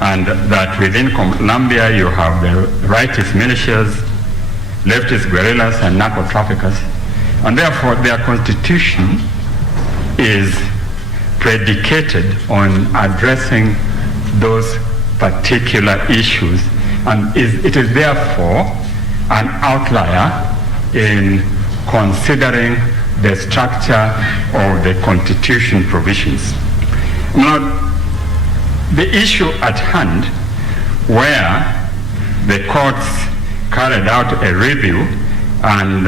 and that within Colombia you have the rightist militias, leftist guerrillas, and narco-traffickers, and therefore their constitution is predicated on addressing those particular issues, and it is therefore an outlier in considering the structure of the constitution provisions. Now, the issue at hand, where the courts carried out a review and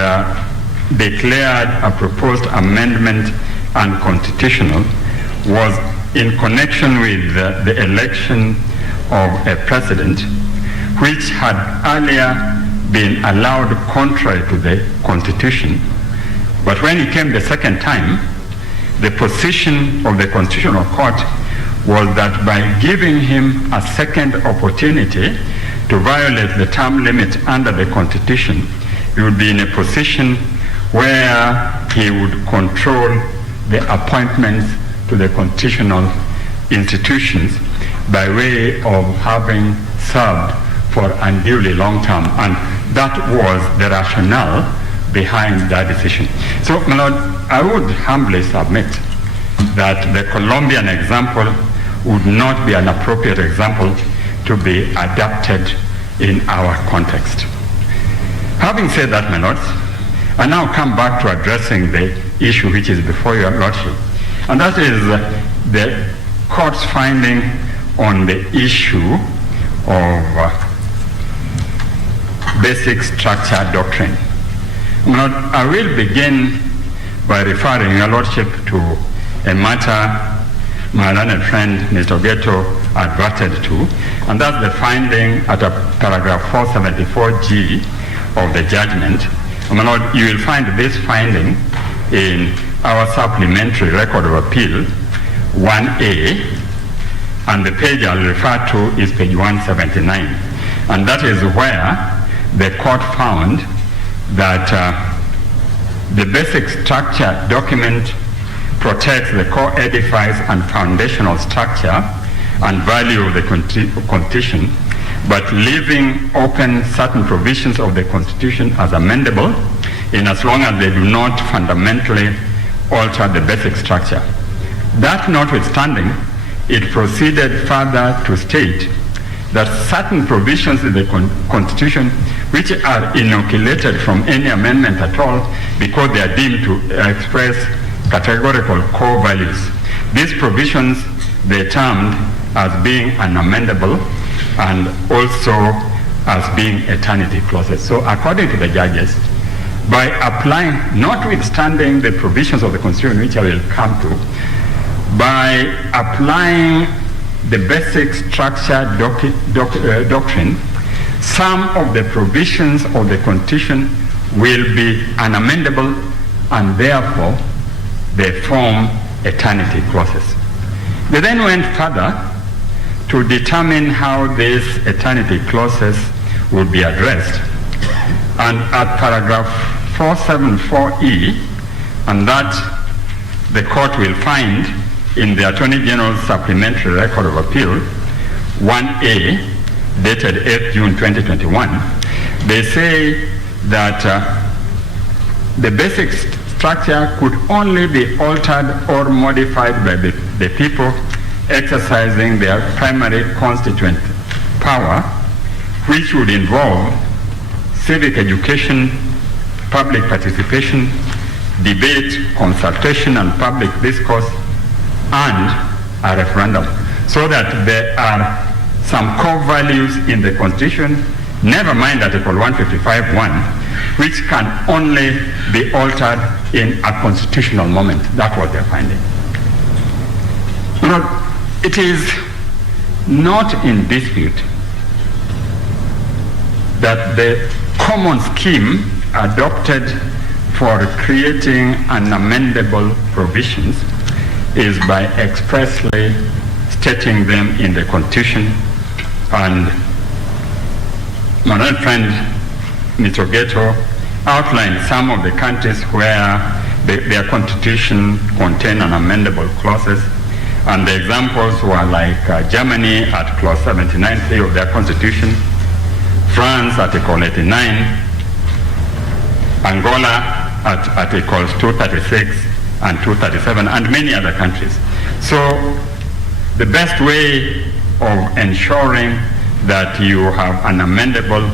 declared a proposed amendment unconstitutional, was in connection with the election of a president, which had earlier been allowed contrary to the constitution. But when it came the second time, the position of the Constitutional Court was that by giving him a second opportunity to violate the term limit under the Constitution, he would be in a position where he would control the appointments to the constitutional institutions by way of having served for unduly long term, and that was the rationale behind that decision. So, my Lord, I would humbly submit that the Colombian example would not be an appropriate example to be adapted in our context. Having said that, my Lords, I now come back to addressing the issue which is before your Lordship, and that is the court's finding on the issue of basic structure doctrine. Now, I will begin by referring your Lordship to a matter my learned friend Mr. Ghetto adverted to, and that's the finding at paragraph 474G of the judgment. My Lord, you will find this finding in our supplementary record of appeal 1A, and the page I'll refer to is page 179. And that is where the court found that the basic structure document protects the core edifice and foundational structure and value of the Constitution, but leaving open certain provisions of the Constitution as amendable in as long as they do not fundamentally alter the basic structure. That notwithstanding, it proceeded further to state that certain provisions in the Constitution which are inoculated from any amendment at all because they are deemed to express categorical core values. These provisions they termed as being unamendable and also as being eternity clauses. So according to the judges, by applying, notwithstanding the provisions of the Constitution which I will come to, by applying the basic structure doctrine, some of the provisions of the Constitution will be unamendable and therefore they form eternity clauses. They then went further to determine how these eternity clauses would be addressed. And at paragraph 474E, and that the court will find in the Attorney General's supplementary record of appeal 1A, dated 8th June 2021, they say that the basic structure could only be altered or modified by the people exercising their primary constituent power, which would involve civic education, public participation, debate, consultation, and public discourse, and a referendum. So that there are some core values in the Constitution, never mind Article 155(1), which can only be altered in a constitutional moment. That was their finding. Now, it is not in dispute that the common scheme adopted for creating unamendable provisions is by expressly stating them in the Constitution. And my old friend Mr. Ghetto outlined some of the countries where their constitution contain unamendable clauses, And the examples were like Germany at clause 79.3 of their constitution, France Article 89, Angola at Articles 236 and 237, and many other countries. So the best way of ensuring that you have unamendable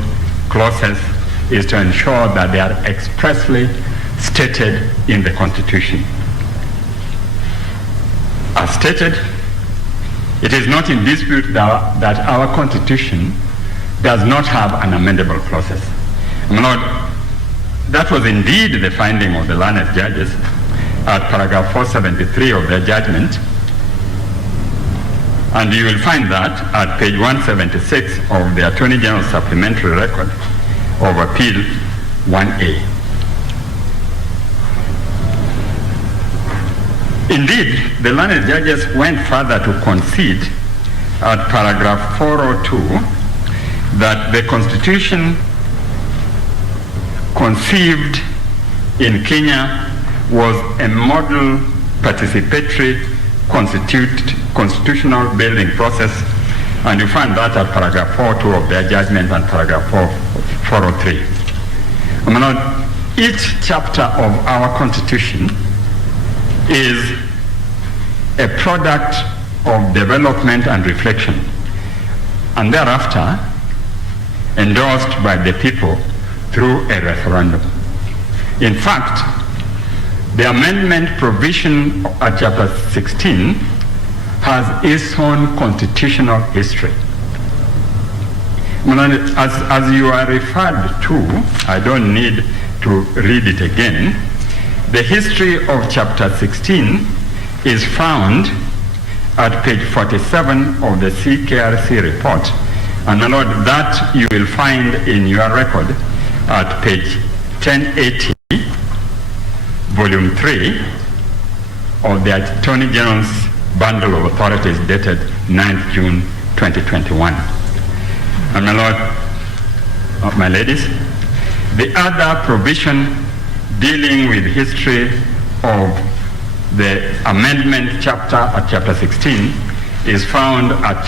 clauses is to ensure that they are expressly stated in the Constitution. As stated, it is not in dispute that our Constitution does not have unamendable clauses. My Lord, that was indeed the finding of the learned judges at paragraph 473 of their judgment. And you will find that at page 176 of the Attorney General's Supplementary Record of Appeal 1A. Indeed, the learned judges went further to concede at paragraph 402 that the Constitution conceived in Kenya was a model participatory constitutional building process, and you find that at paragraph 402 of their judgment and paragraph 403. My Lord, each chapter of our Constitution is a product of development and reflection, and thereafter endorsed by the people through a referendum. In fact, the amendment provision at chapter 16 has its own constitutional history. As you are referred to, I don't need to read it again. The history of chapter 16 is found at page 47 of the CKRC report. And my Lord, that you will find in your record at page 1080, volume 3 of the Attorney General's Bundle of Authorities dated 9th June 2021. And my Lord, my ladies, the other provision dealing with history of the amendment chapter at chapter 16 is found at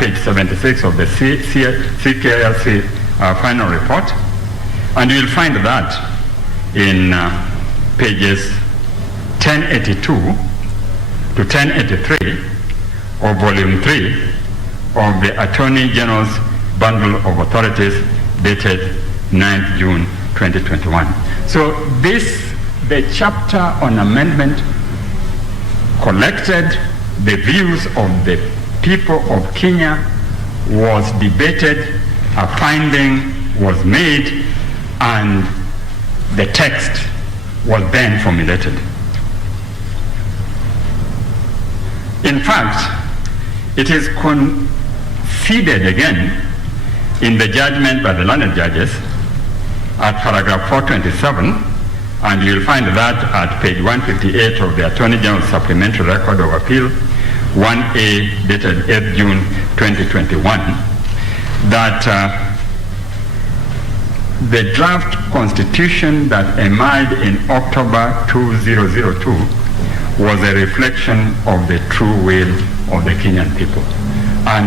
page 76 of the CKRC final report, and you will find that in pages 1082 to 1083 of volume 3 of the Attorney General's Bundle of Authorities dated 9th June 2021. So the chapter on amendment collected the views of the people of Kenya, was debated, a finding was made, and the text was then formulated. In fact, it is conceded again in the judgment by the learned judges at paragraph 427, and you'll find that at page 158 of the Attorney General's Supplementary Record of Appeal 1A dated 8th June 2021, that the draft constitution that emerged in October 2002 was a reflection of the true will of the Kenyan people. And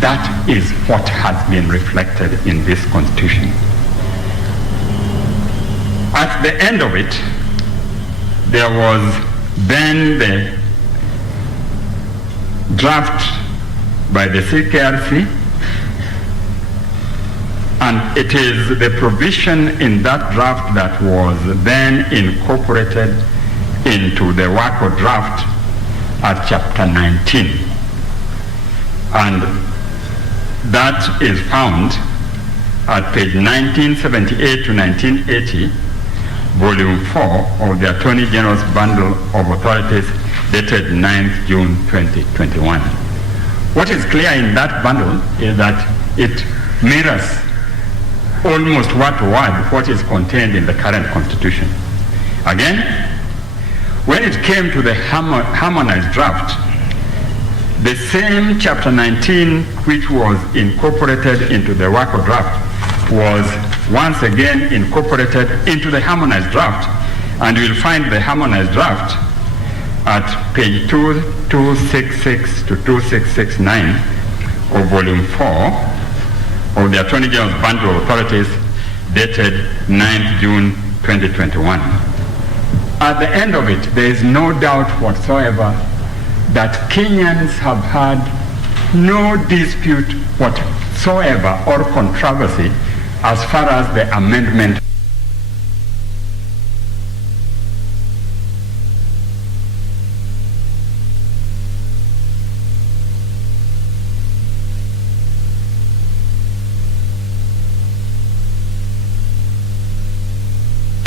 that is what has been reflected in this constitution. At the end of it, there was then the draft by the CKRC, and it is the provision in that draft that was then incorporated into the WACO draft at chapter 19. And that is found at page 1978 to 1980, volume 4 of the Attorney General's Bundle of Authorities dated 9th June 2021. What is clear in that bundle is that it mirrors almost word to word what is contained in the current constitution. Again, when it came to the harmonized draft, the same chapter 19 which was incorporated into the WACO draft was once again incorporated into the harmonized draft, and you will find the harmonized draft at page 2266 to 2669 of volume 4 of the Attorney General's Bundle of Authorities dated 9th June 2021. At the end of it, there is no doubt whatsoever that Kenyans have had no dispute whatsoever or controversy as far as the amendment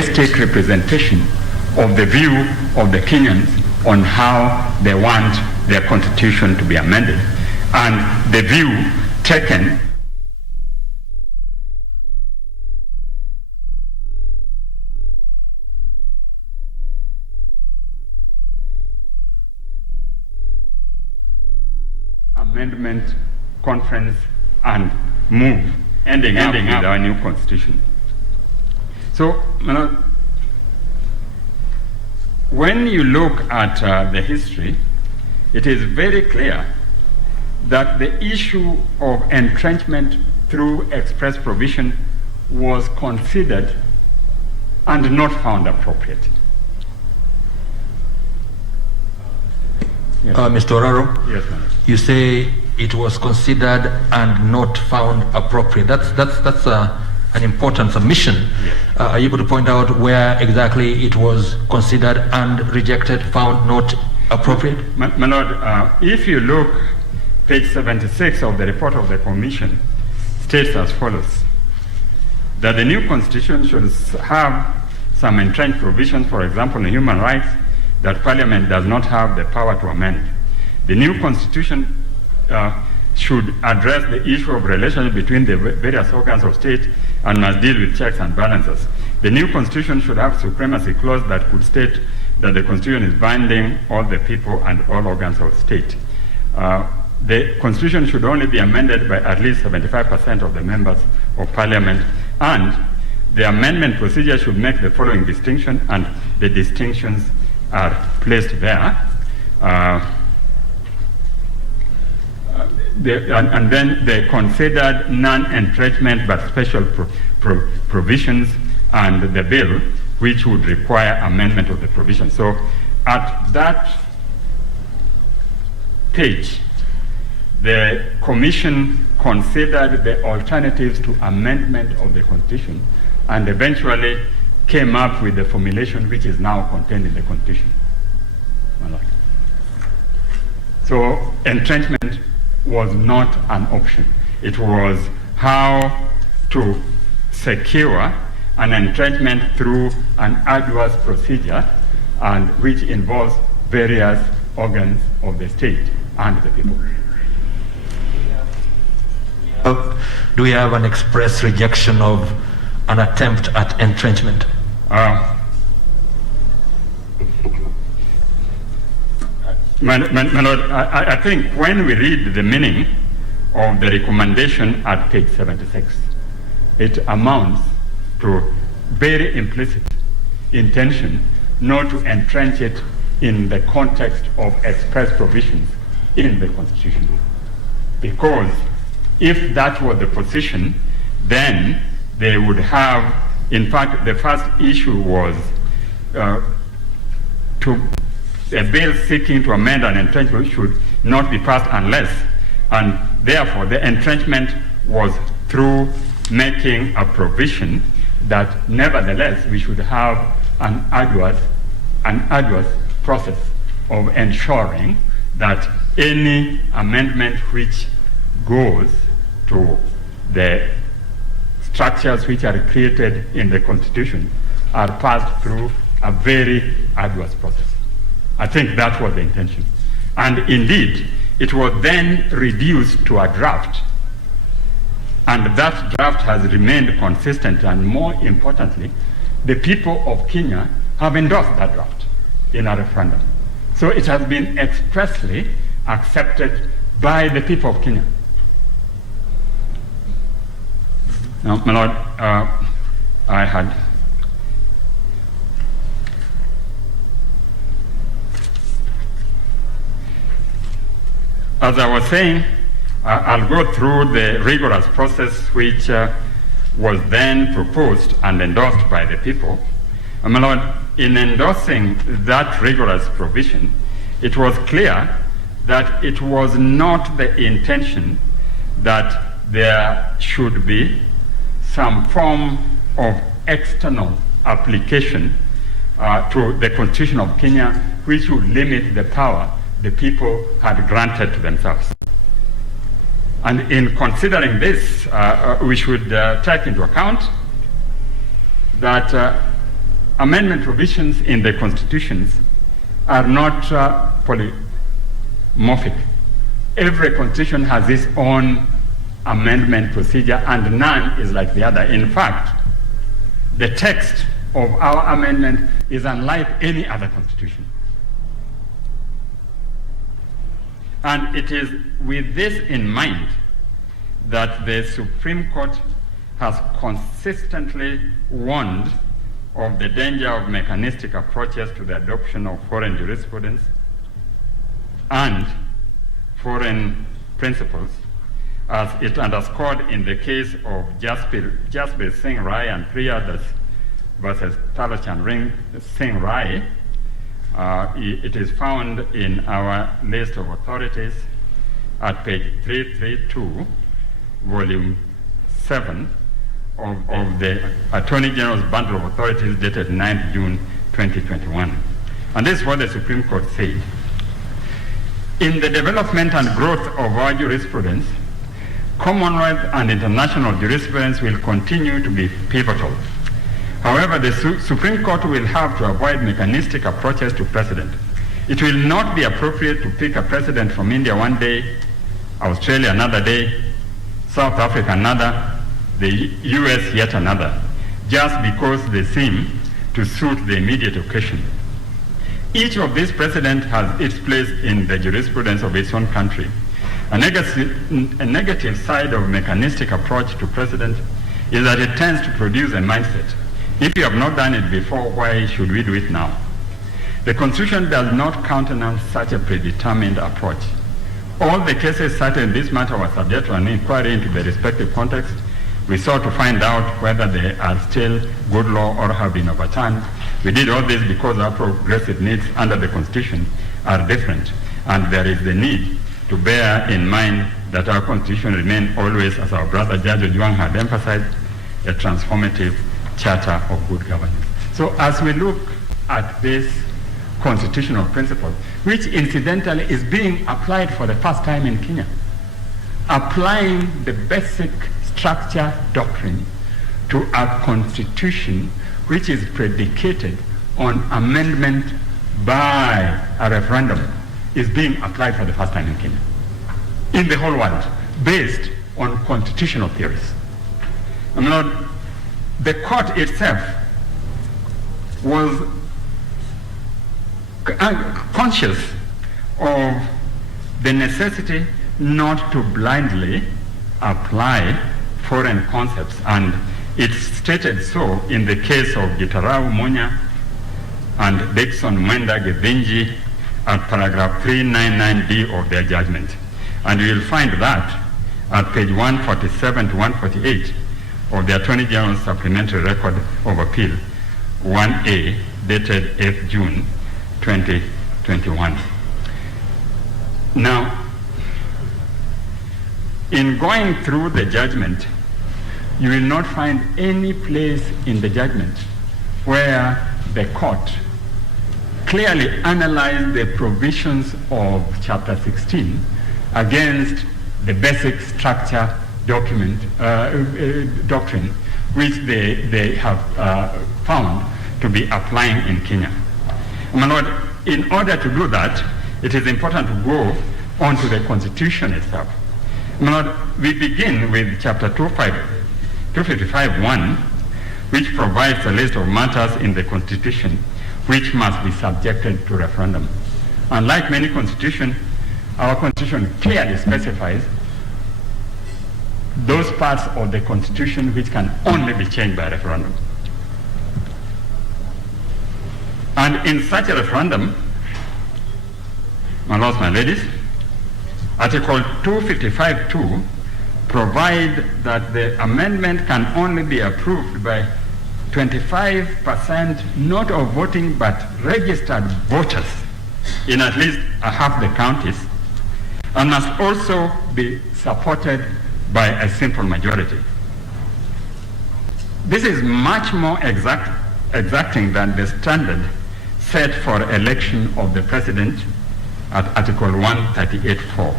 state representation of the view of the Kenyans on how they want their constitution to be amended, and the view taken amendment conference and move ending up with our new constitution. So, when you look at the history, it is very clear that the issue of entrenchment through express provision was considered and not found appropriate. Yes. Mr. Oraro, yes, ma'am. You say it was considered and not found appropriate. That's an important submission. Yes. Are you able to point out where exactly it was considered and rejected, found not appropriate? My Lord, if you look, page 76 of the report of the Commission states as follows, that the new constitution should have some entrenched provisions, for example, in human rights, that Parliament does not have the power to amend. The new constitution should address the issue of relationship between the various organs of state and must deal with checks and balances. The new constitution should have supremacy clause that could state that the constitution is binding all the people and all organs of state. The constitution should only be amended by at least 75% of the members of Parliament, and the amendment procedure should make the following distinction, and the distinctions are placed there. And then they considered non-entrenchment but special provisions and the bill, which would require amendment of the provision. So at that page, the Commission considered the alternatives to amendment of the Constitution and eventually came up with the formulation which is now contained in the Constitution. So entrenchment was not an option. It was how to secure an entrenchment through an arduous procedure, and which involves various organs of the state and the people. Do we have an express rejection of an attempt at entrenchment? My Lord, I think when we read the meaning of the recommendation at page 76, it amounts to very implicit intention not to entrench it in the context of express provisions in the Constitution. Because if that was the position, then they would have, in fact, the first issue was a bill seeking to amend an entrenchment should not be passed unless, and therefore the entrenchment was through making a provision that nevertheless we should have an arduous process of ensuring that any amendment which goes to the structures which are created in the Constitution are passed through a very arduous process. I think that was the intention. And indeed, it was then reduced to a draft. And that draft has remained consistent, and more importantly, the people of Kenya have endorsed that draft in a referendum. So it has been expressly accepted by the people of Kenya. Now, my Lord, I had as I was saying, I'll go through the rigorous process which was then proposed and endorsed by the people. My Lord, in endorsing that rigorous provision, it was clear that it was not the intention that there should be some form of external application to the Constitution of Kenya, which would limit the power the people had granted to themselves. And in considering this, we should take into account that amendment provisions in the constitutions are not polymorphic. Every constitution has its own amendment procedure, and none is like the other. In fact, the text of our amendment is unlike any other constitution. And it is with this in mind that the Supreme Court has consistently warned of the danger of mechanistic approaches to the adoption of foreign jurisprudence and foreign principles, as it underscored in the case of Jaspir Singh Rai and three others versus Talochan Singh Rai. It is found in our list of authorities at page 332, volume 7 of the Attorney General's Bundle of Authorities dated 9th June 2021. And this is what the Supreme Court said. In the development and growth of our jurisprudence, Commonwealth and international jurisprudence will continue to be pivotal. However, the Supreme Court will have to avoid mechanistic approaches to precedent. It will not be appropriate to pick a precedent from India one day, Australia another day, South Africa another, the US yet another, just because they seem to suit the immediate occasion. Each of these precedents has its place in the jurisprudence of its own country. A negative side of mechanistic approach to precedent is that it tends to produce a mindset. If you have not done it before, why should we do it now? The Constitution does not countenance such a predetermined approach. All the cases cited in this matter were subject to an inquiry into the respective context. We sought to find out whether they are still good law or have been overturned. We did all this because our progressive needs under the Constitution are different, and there is the need to bear in mind that our Constitution remains always, as our brother Judge Ojwang had emphasized, a transformative charter of good governance. So as we look at this constitutional principle, which incidentally is being applied for the first time in Kenya, applying the basic structure doctrine to a constitution which is predicated on amendment by a referendum, is being applied for the first time in Kenya, in the whole world, based on constitutional theories. The court itself was conscious of the necessity not to blindly apply foreign concepts, and it stated so in the case of Gitarau Munya and Dixon Mwenda Githinji at paragraph 399D of their judgment. And you will find that at page 147 to 148 of the Attorney General's Supplementary Record of Appeal 1A, dated 8th June 2021. Now, in going through the judgment, you will not find any place in the judgment where the court clearly analyzed the provisions of Chapter 16 against the basic structure doctrine which they have found to be applying in Kenya. My Lord, in order to do that, it is important to go onto the Constitution itself. My Lord, we begin with Chapter 255(1), which provides a list of matters in the Constitution which must be subjected to referendum. Unlike many constitutions, our Constitution clearly specifies those parts of the Constitution which can only be changed by referendum. And in such a referendum, my lords, my ladies, Article 255(2) provide that the amendment can only be approved by 25% not of voting but registered voters in at least half the counties, and must also be supported by a simple majority. This is much more exacting than the standard set for election of the president at Article 138(4).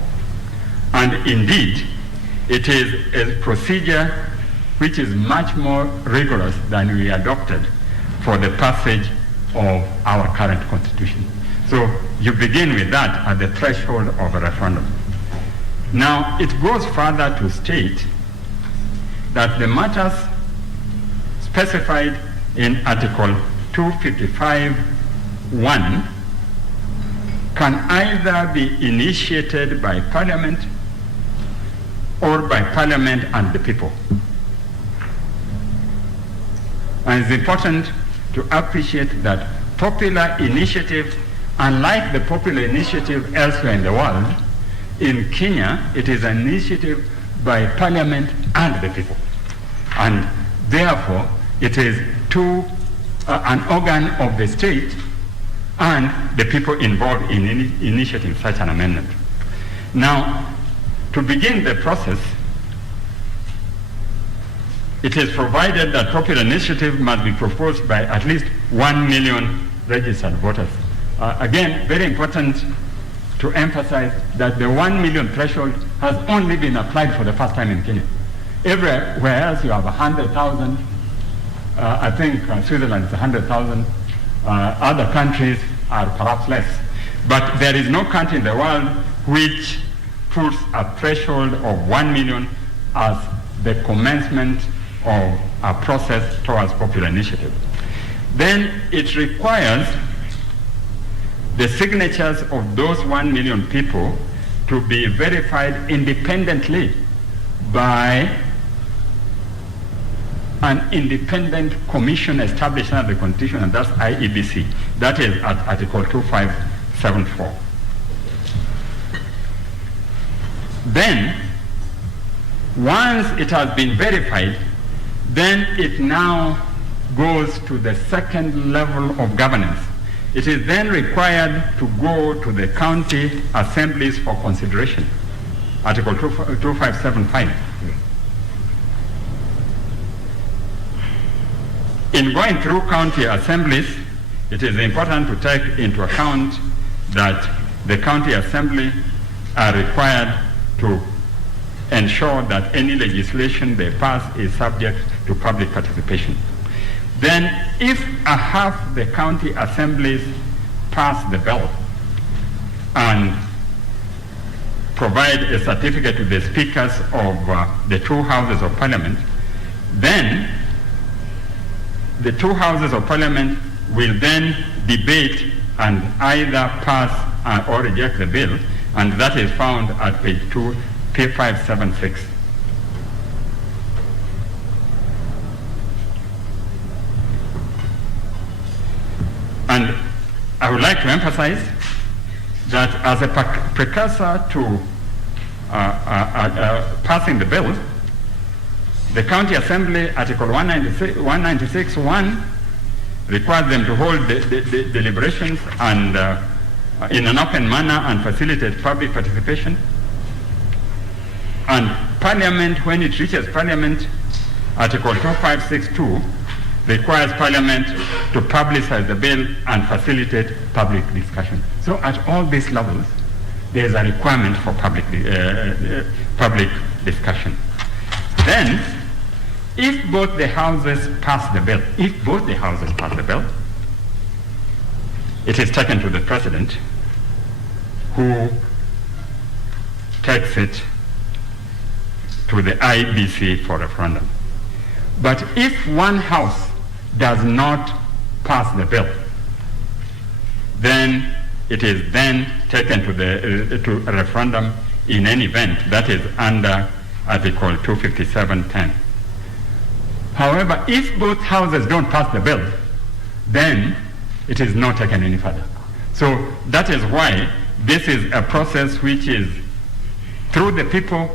And indeed, it is a procedure which is much more rigorous than we adopted for the passage of our current constitution. So you begin with that at the threshold of a referendum. Now, it goes further to state that the matters specified in Article 255(1) can either be initiated by Parliament or by Parliament and the people. And it's important to appreciate that popular initiative, unlike the popular initiative elsewhere in the world, in Kenya, it is an initiative by Parliament and the people. And therefore, it is an organ of the state and the people involved in initiating such an amendment. Now, to begin the process, it is provided that popular initiative must be proposed by at least 1 million registered voters. Again, very important to emphasize that the 1 million threshold has only been applied for the first time in Kenya. Everywhere else you have 100,000. I think Switzerland is 100,000. Other countries are perhaps less. But there is no country in the world which puts a threshold of 1 million as the commencement of a process towards popular initiative. Then it requires the signatures of those 1 million people to be verified independently by an independent commission established under the Constitution, and that's IEBC. That is at Article 2574. Then, once it has been verified, then it now goes to the second level of governance. It is then required to go to the county assemblies for consideration. Article 2575. In going through county assemblies, it is important to take into account that the county assembly are required to ensure that any legislation they pass is subject to public participation. Then, if half the county assemblies pass the bill and provide a certificate to the speakers of the two houses of parliament, then the two houses of parliament will then debate and either pass or reject the bill, and that is found at page 576. And I would like to emphasize that as a precursor to passing the bill, the County Assembly, Article 196(1) requires them to hold the deliberations and in an open manner and facilitate public participation. And Parliament, when it reaches Parliament, Article 2562 requires Parliament to publicize the bill and facilitate public discussion. So at all these levels, there is a requirement for public discussion. Then, if both the houses pass the bill, it is taken to the President, who takes it to the IBC for referendum. But if one house does not pass the bill, then it is then taken to a referendum in any event. That is under Article 257(10). However, if both houses don't pass the bill, then it is not taken any further. So that is why this is a process which is through the people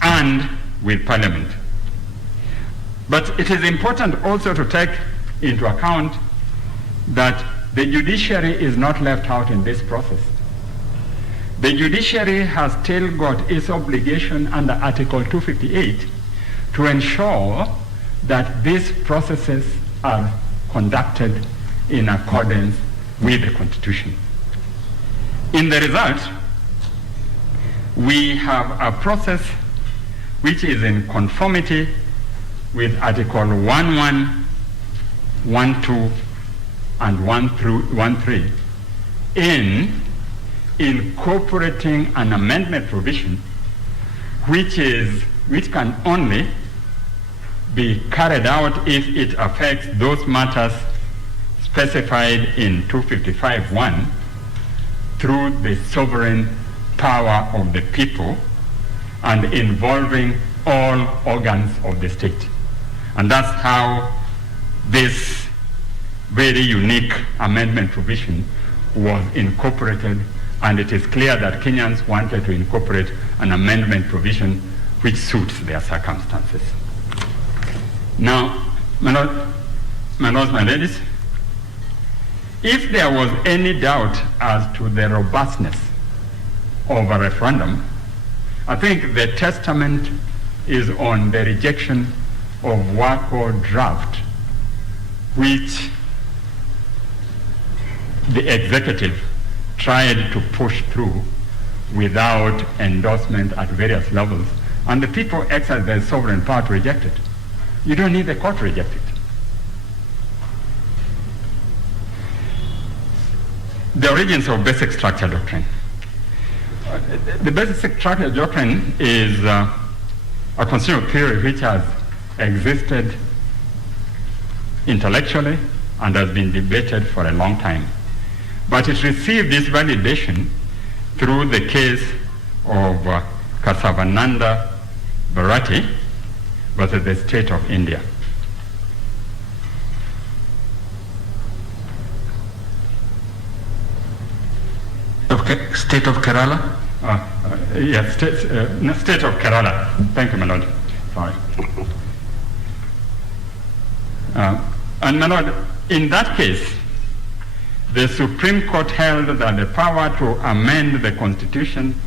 and with Parliament. But it is important also to take into account that the judiciary is not left out in this process. The judiciary has still got its obligation under Article 258 to ensure that these processes are conducted in accordance with the Constitution. In the result, we have a process which is in conformity with Article 11, 12, and 13 in incorporating an amendment provision which can only be carried out if it affects those matters specified in 255(1) through the sovereign power of the people and involving all organs of the state. And that's how this very unique amendment provision was incorporated, and it is clear that Kenyans wanted to incorporate an amendment provision which suits their circumstances. Now, my lords, my ladies, if there was any doubt as to the robustness of a referendum, I think the testament is on the rejection of WACO draft, which the executive tried to push through without endorsement at various levels, and the people exercised their sovereign power to reject it. You don't need the court to reject it. The origins of basic structure doctrine. The basic structure doctrine is a constitutional theory which has existed intellectually and has been debated for a long time. But it received its validation through the case of Kesavananda Bharati versus the state of India. State of Kerala? Yes, state of Kerala. Thank you, my lord. Sorry. And my lord, in that case, the Supreme Court held that the power to amend the Constitution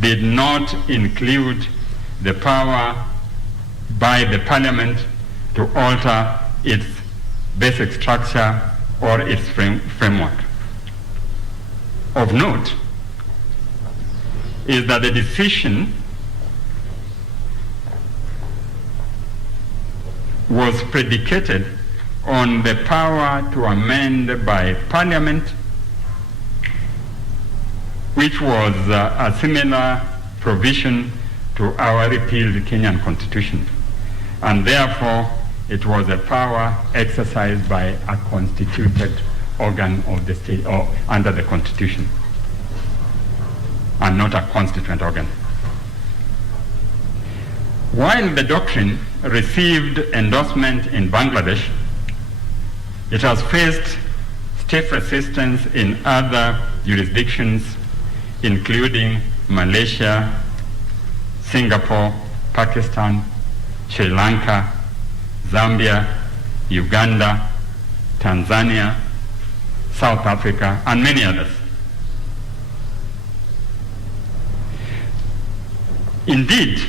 did not include the power by the Parliament to alter its basic structure or its framework. Of note is that the decision was predicated on the power to amend by Parliament, which was a similar provision to our repealed Kenyan Constitution. And therefore, it was a power exercised by a constituted organ of the state or under the Constitution, and not a constituent organ. While the doctrine received endorsement in Bangladesh, it has faced stiff resistance in other jurisdictions, including Malaysia, Singapore, Pakistan, Sri Lanka, Zambia, Uganda, Tanzania, South Africa, and many others. Indeed,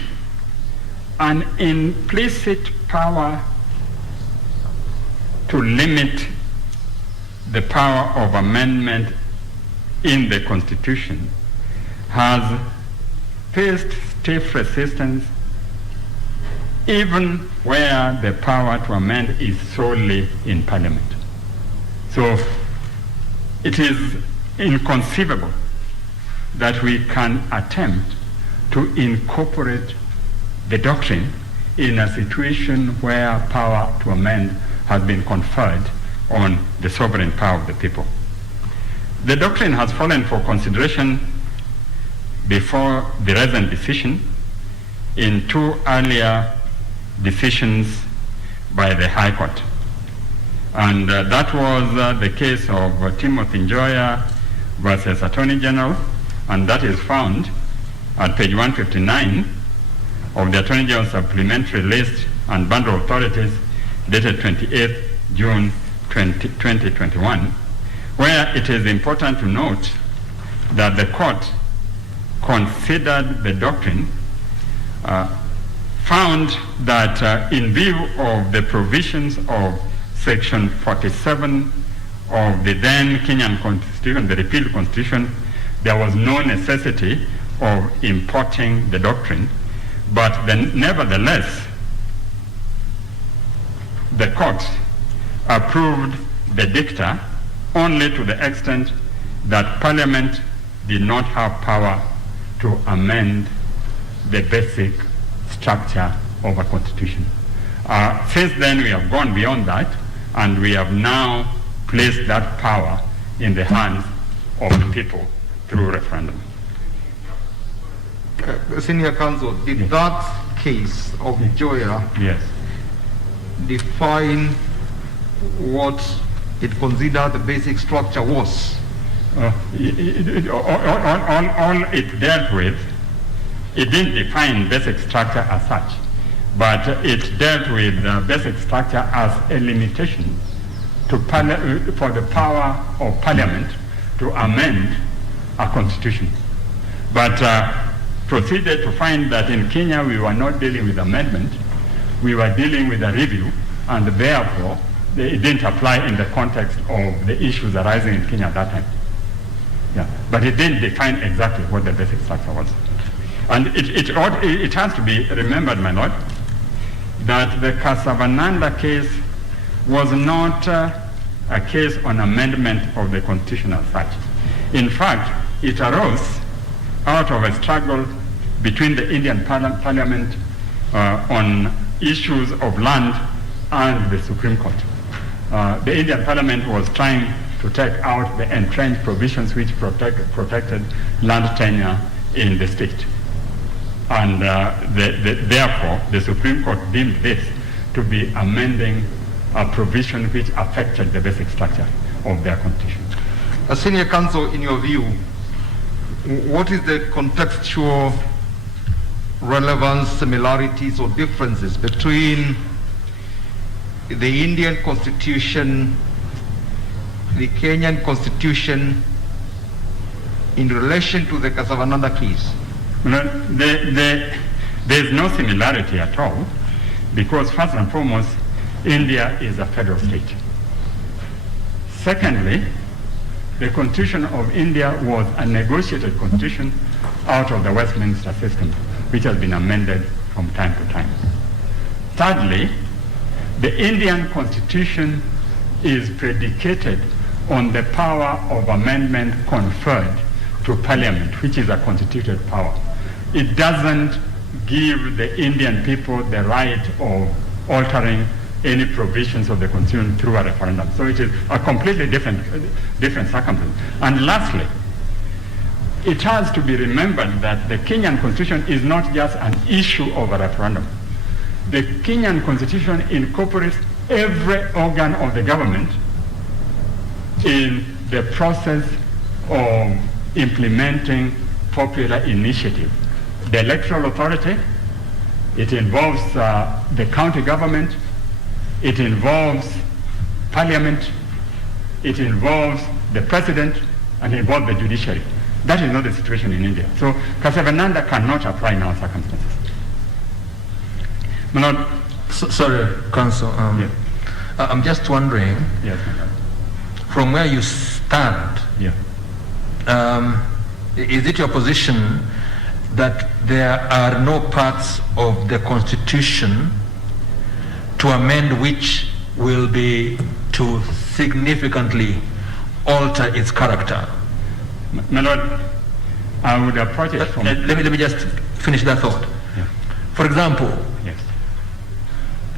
an implicit power to limit the power of amendment in the Constitution has faced stiff resistance even where the power to amend is solely in Parliament. So it is inconceivable that we can attempt to incorporate the doctrine in a situation where power to amend has been conferred on the sovereign power of the people. The doctrine has fallen for consideration before the recent decision in two earlier decisions by the High Court. And that was the case of Timothy Njoya versus Attorney General, and that is found at page 159 of the Attorney General Supplementary List and Bundle of Authorities dated 28th June 2021, where it is important to note that the court considered the doctrine, found that in view of the provisions of Section 47 of the then Kenyan Constitution, the repealed Constitution, there was no necessity of importing the doctrine, but then nevertheless, the court approved the dicta only to the extent that Parliament did not have power to amend the basic structure of a constitution. Since then, we have gone beyond that, and we have now placed that power in the hands of the people through referendum. Senior Counsel, did Yes. that case of Joya Yes. define what it considered the basic structure was? All it dealt with, it didn't define basic structure as such, but it dealt with basic structure as a limitation to for the power of Parliament to amend a constitution. But proceeded to find that in Kenya we were not dealing with amendment, we were dealing with a review, and therefore it didn't apply in the context of the issues arising in Kenya at that time. Yeah, but it didn't define exactly what the basic structure was. And it has to be remembered, my lord, that the Casavananda case was not a case on amendment of the constitution as such. In fact, it arose out of a struggle between the Indian Parliament on issues of land and the Supreme Court. The Indian Parliament was trying to take out the entrenched provisions which protected land tenure in the state. And therefore, the Supreme Court deemed this to be amending a provision which affected the basic structure of their constitution. Senior Counsel, in your view, what is the contextual relevance, similarities, or differences between the Indian Constitution, the Kenyan Constitution, in relation to the Casavananda case? There's no similarity at all, because first and foremost, India is a federal state. Secondly, the Constitution of India was a negotiated constitution out of the Westminster system, which has been amended from time to time. Thirdly, the Indian Constitution is predicated on the power of amendment conferred to Parliament, which is a constituted power. It doesn't give the Indian people the right of altering any provisions of the Constitution through a referendum. So it is a completely different circumstance. And lastly, it has to be remembered that the Kenyan Constitution is not just an issue of a referendum. The Kenyan Constitution incorporates every organ of the government in the process of implementing popular initiative. The electoral authority, it involves the county government, it involves Parliament, it involves the President, and it involves the judiciary. That is not the situation in India. So Casavananda cannot apply in our circumstances. Sorry, Counsel. Yes. I'm just wondering, Yes, from where you stand, yeah. Is it your position that there are no parts of the Constitution to amend which will be to significantly alter its character? My Lord, I would approach it from... Let me just finish that thought. Yeah. For example, Yes.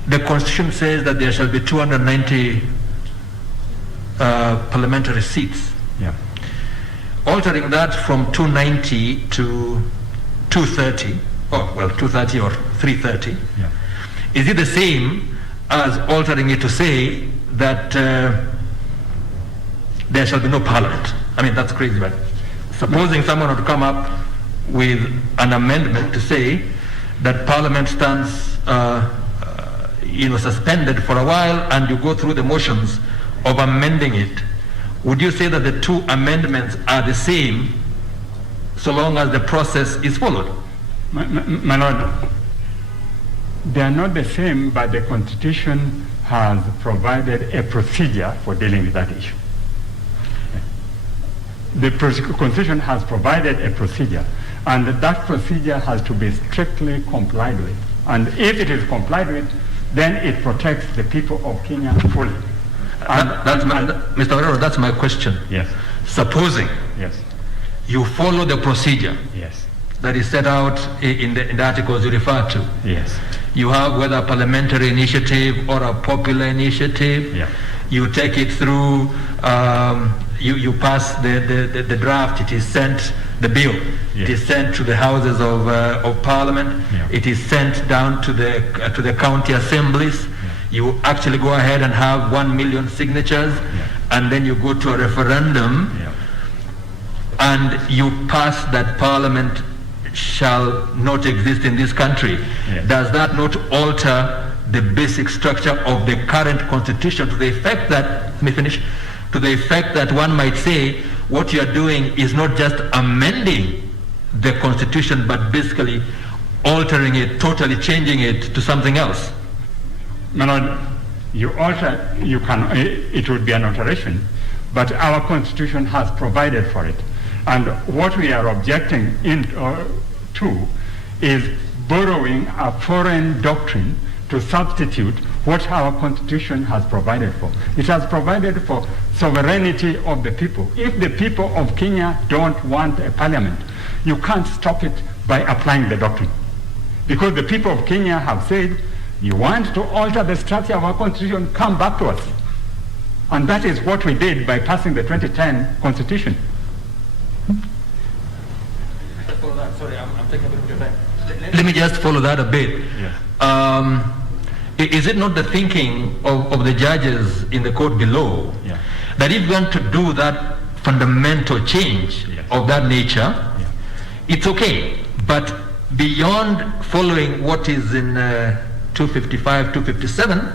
the Constitution says that there shall be 290 parliamentary seats. Yeah. Altering that from 290 to 230, 230 or 330, Yeah. is it the same as altering it to say that there shall be no parliament? I mean, that's crazy, but supposing someone would come up with an amendment to say that Parliament stands suspended for a while, and you go through the motions of amending it, would you say that the two amendments are the same so long as the process is followed? My Lord, they are not the same, but the Constitution has provided a procedure for dealing with that issue. The Constitution has provided a procedure, and that procedure has to be strictly complied with. And if it is complied with, then it protects the people of Kenya fully. Mr. Warero, that's my question. Yes. Supposing Yes. you follow the procedure Yes. that is set out in the articles you refer to. Yes. You have whether a parliamentary initiative or a popular initiative. Yeah. You take it through, you pass the draft, it is sent, the bill, Yes. it is sent to the houses of parliament, Yeah. it is sent down to the county assemblies. You actually go ahead and have 1 million signatures, and then you go to a referendum, and you pass that Parliament shall not exist in this country. Does that not alter the basic structure of the current constitution to the effect that, let me finish, to the effect that one might say what you are doing is not just amending the constitution, but basically altering it, totally changing it to something else? My Lord, it would be an alteration, but our Constitution has provided for it. And what we are objecting to is borrowing a foreign doctrine to substitute what our Constitution has provided for. It has provided for sovereignty of the people. If the people of Kenya don't want a parliament, you can't stop it by applying the doctrine. Because the people of Kenya have said, you want to alter the structure of our Constitution, come back to us. And that is what we did by passing the 2010 Constitution. Sorry, I'm taking a bit of your time. Let me just follow that a bit. Yes. Is it not the thinking of the judges in the court below that if you want to do that fundamental change of that nature, it's okay, but beyond following what is in 255, 257,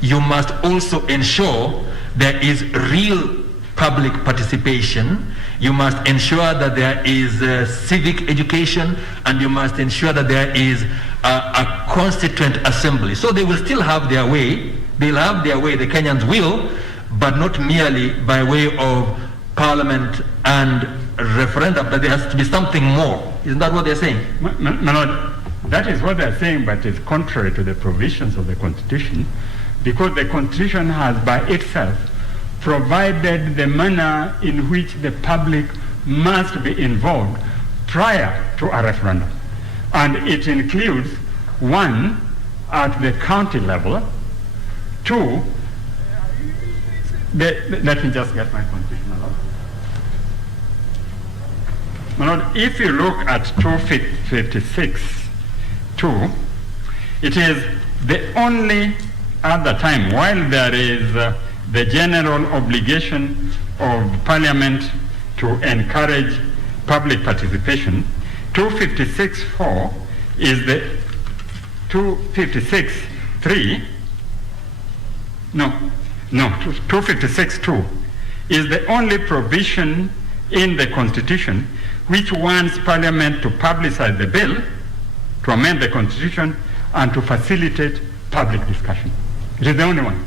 you must also ensure there is real public participation. You must ensure that there is civic education, and you must ensure that there is a constituent assembly. So they will still have their way. They'll have their way, the Kenyans will, but not merely by way of parliament and referendum, but there has to be something more. Isn't that what they're saying? My Lord, that is what they're saying, but it's contrary to the provisions of the Constitution, because the Constitution has by itself provided the manner in which the public must be involved prior to a referendum. And it includes, 1, at the county level, 2, let me just get my Constitution along. My Lord, if you look at 256(2), it is the only other time, while there is the general obligation of Parliament to encourage public participation, 256(4) is the 256(3), 256(2) is the only provision in the Constitution which wants Parliament to publicize the bill, to amend the Constitution, and to facilitate public discussion. It is the only one.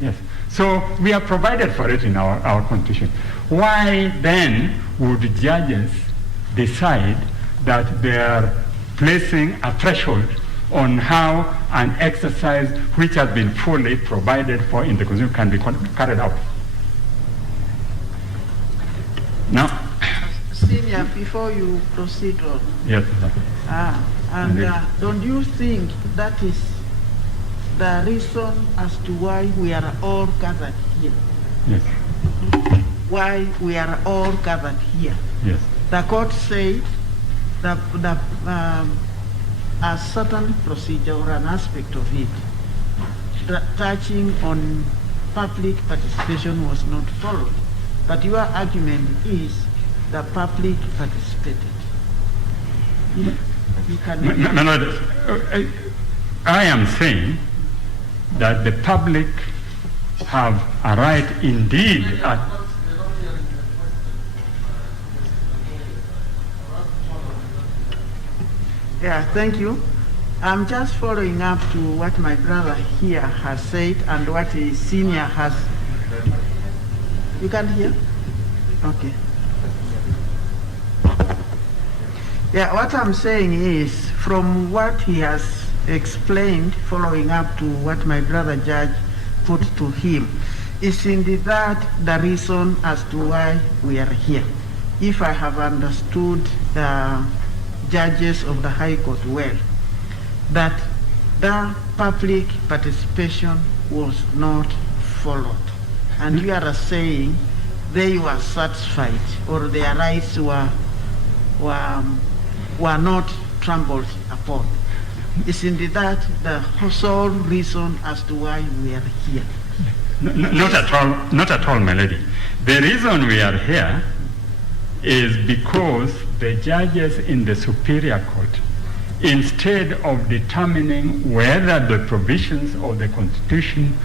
Yes. So we have provided for it in our Constitution. Why then would judges decide that they are placing a threshold on how an exercise which has been fully provided for in the Constitution can be carried out? Now, Senior, before you proceed on. Yes. Don't you think that is the reason as to why we are all gathered here? Yes. Why we are all gathered here? Yes. The court said that a certain procedure or an aspect of it touching on public participation was not followed. But your argument is the public participated. You can. My Lord, I am saying that the public have a right indeed. Yeah, thank you. I'm just following up to what my brother here has said and what his senior has. You can't hear? Okay. Yeah, what I'm saying is, from what he has explained, following up to what my brother judge put to him, is indeed that the reason as to why we are here. If I have understood the judges of the High Court well, that the public participation was not followed. And you are saying they were satisfied or their rights were not trampled upon. Is indeed that the sole reason as to why we are here? Not at all, my lady. The reason we are here is because the judges in the Superior Court, instead of determining whether the provisions of the Constitution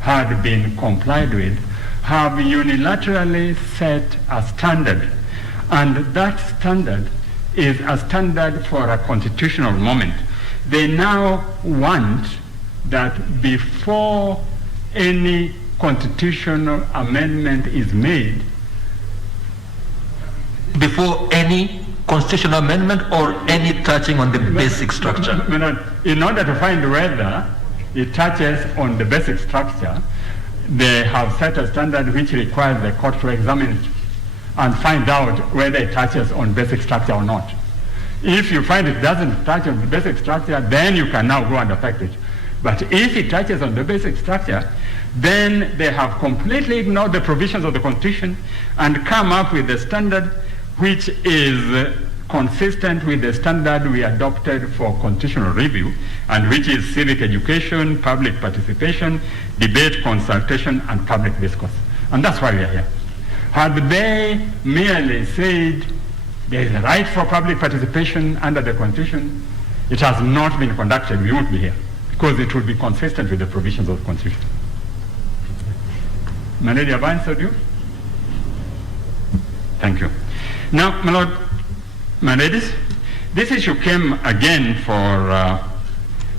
had been complied with, have unilaterally set a standard. And that standard is a standard for a constitutional moment. They now want that before any constitutional amendment is made, before any constitutional amendment or any touching on the basic structure? In order to find whether it touches on the basic structure, they have set a standard which requires the court to examine it and find out whether it touches on basic structure or not. If you find it doesn't touch on the basic structure, then you can now go and affect it. But if it touches on the basic structure, then they have completely ignored the provisions of the Constitution and come up with a standard which is consistent with the standard we adopted for constitutional review, and which is civic education, public participation, debate, consultation, and public discourse. And that's why we are here. Had they merely said there is a right for public participation under the Constitution, it has not been conducted, we won't be here, because it would be consistent with the provisions of the Constitution. My lady, have I answered you? Thank you. Now, my lord, my ladies, this issue came again for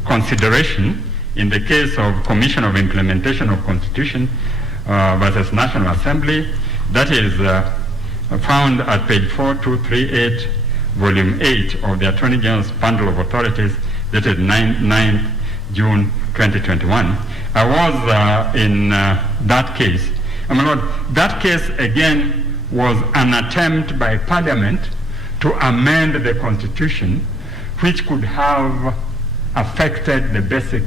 consideration in the case of Commission of Implementation of Constitution versus National Assembly. That is found at page 4238, volume 8 of the Attorney General's Bundle of Authorities, dated 9th June 2021. I was in that case. And my lord, that case again was an attempt by Parliament to amend the Constitution, which could have affected the basic,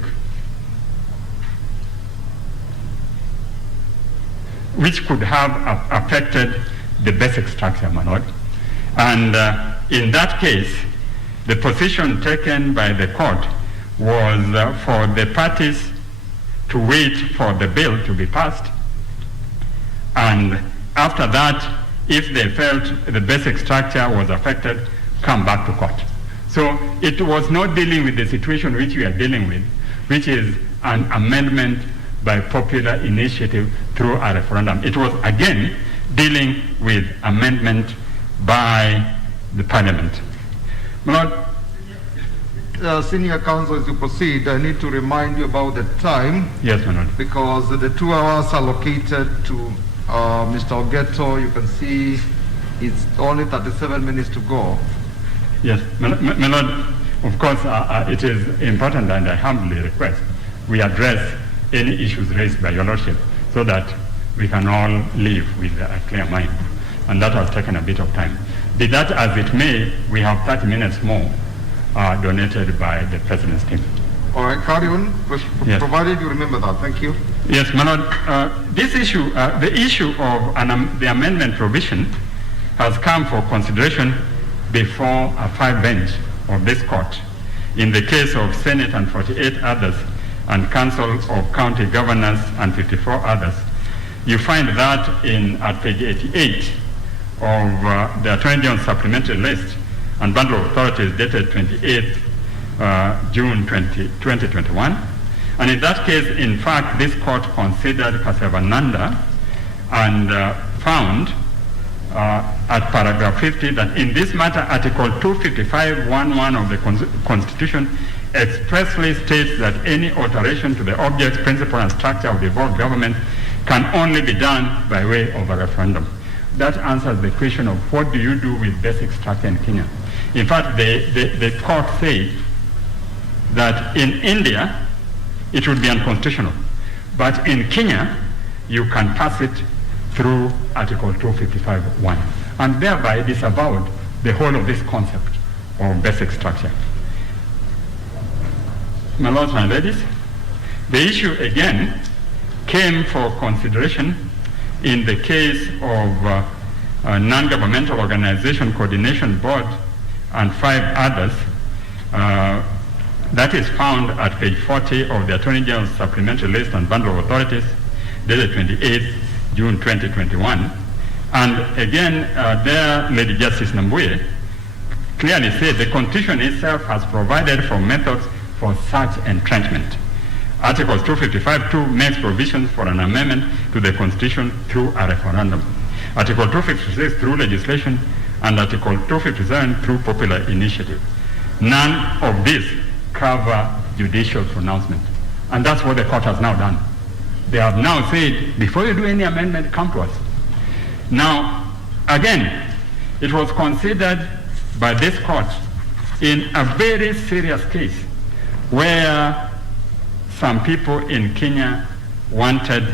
structure, my lord. And in that case, the position taken by the court was for the parties to wait for the bill to be passed, and after that, if they felt the basic structure was affected, come back to court. So it was not dealing with the situation which we are dealing with, which is an amendment by popular initiative through a referendum. It was again dealing with amendment by the Parliament. My Lord, Senior Counsel, as you proceed, I need to remind you about the time. Yes, my Lord. Because the 2 hours allocated to Mr. Ogeto, you can see it's only 37 minutes to go. Yes, my Lord, of course, it is important, and I humbly request we address any issues raised by your Lordship so that we can all live with a clear mind. And that has taken a bit of time. Be that as it may, we have 30 minutes more donated by the President's team. All right, carry on, Yes. provided you remember that. Thank you. Yes, my Lord, this issue, the issue of the amendment provision has come for consideration before a 5 bench of this court in the case of Senate and 48 others and Council of County Governors and 54 others. You find that at page 88 of the Attorney General's supplementary list and Bundle of Authorities dated 28th June 2021. And in that case, in fact, this court considered Kasevananda and found at paragraph 50 that in this matter, Article 255(1)(1) of the Constitution expressly states that any alteration to the objects, principle, and structure of the evolved government can only be done by way of a referendum. That answers the question of what do you do with basic structure in Kenya. In fact, the court said that in India, it would be unconstitutional. But in Kenya, you can pass it through Article 255(1), and thereby disavowed the whole of this concept of basic structure. My lords and ladies, the issue again came for consideration in the case of a non-governmental organization coordination board and 5 others. That is found at page 40 of the Attorney General's supplementary list on bundle of authorities, dated 28th June 2021. And again, there, Lady Justice Nambuye clearly said the Constitution itself has provided for methods for such entrenchment. Article 255(2) makes provisions for an amendment to the Constitution through a referendum. Article 256 through legislation, and Article 257 through popular initiative. None of these cover judicial pronouncement. And that's what the court has now done. They have now said, before you do any amendment, come to us. Now, again, it was considered by this court in a very serious case where some people in Kenya wanted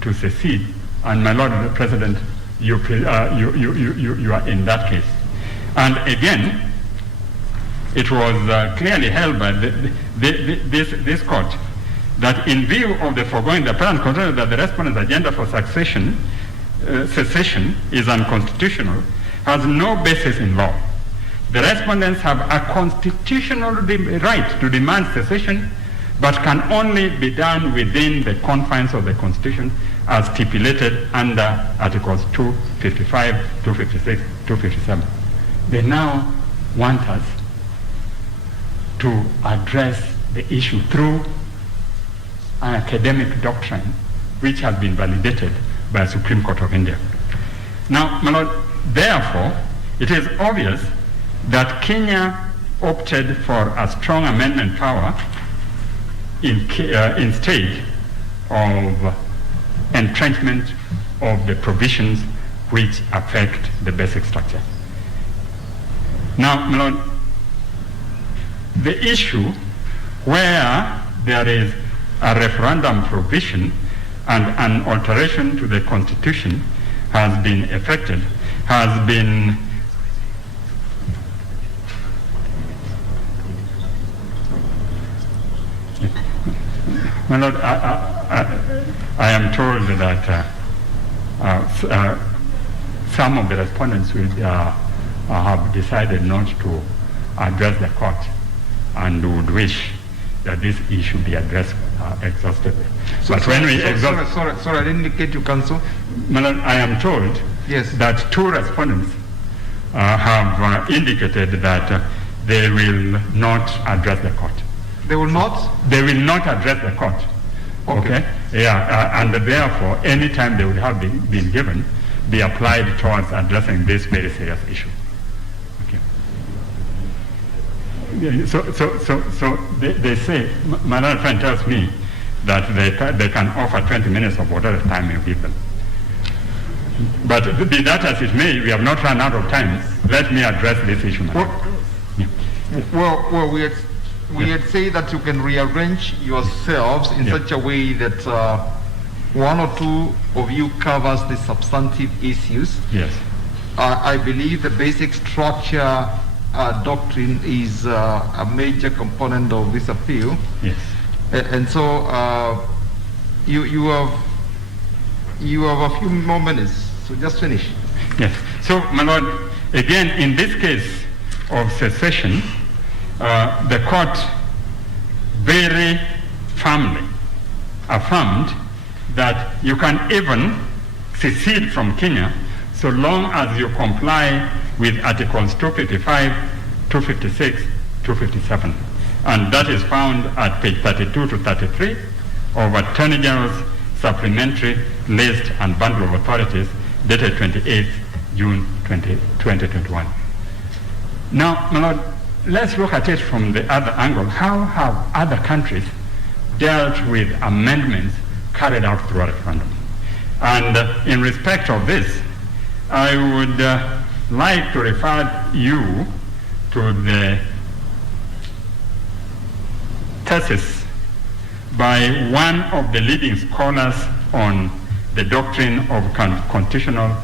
to secede, and my Lord the President, you are in that case. And again, it was clearly held by this court that in view of the foregoing, the apparent conclusion that the respondent's agenda for secession is unconstitutional, has no basis in law. The respondents have a constitutional right to demand secession, but can only be done within the confines of the Constitution as stipulated under Articles 255, 256, 257. They now want us to address the issue through an academic doctrine which has been validated by the Supreme Court of India. Now, my Lord, therefore, it is obvious that Kenya opted for a strong amendment power instead of entrenchment of the provisions which affect the basic structure. Now, my Lord, the issue where there is a referendum provision and an alteration to the Constitution has been effected, has been my Lord, I am told that some of the respondents will have decided not to address the court and would wish that this issue be addressed exhaustively. Sorry, I didn't get you, counsel. My Lord, I am told that 2 respondents have indicated that they will not address the court. They will not? They will not address the court. Okay? Yeah, and therefore, any time they would have been given, be applied towards addressing this very serious issue. Okay. So they say, my other friend tells me that they can offer 20 minutes of whatever time you give them. But be that as it may, we have not run out of time. Let me address this issue now. Well, we had said that you can rearrange yourselves in such a way that 1 or 2 of you covers the substantive issues. Yes. I believe the basic structure doctrine is a major component of this appeal. Yes. And so you have a few more minutes, so just finish. Yes. So, my Lord, again, in this case of secession, the court very firmly affirmed that you can even secede from Kenya so long as you comply with Articles 255 256, 257. And that is found at page 32 to 33 of Attorney General's Supplementary List and Bundle of Authorities dated 28th June 2021. Now, my Lord, let's look at it from the other angle. How have other countries dealt with amendments carried out through a referendum? And in respect of this, I would like to refer you to the thesis by one of the leading scholars on the doctrine of constitutional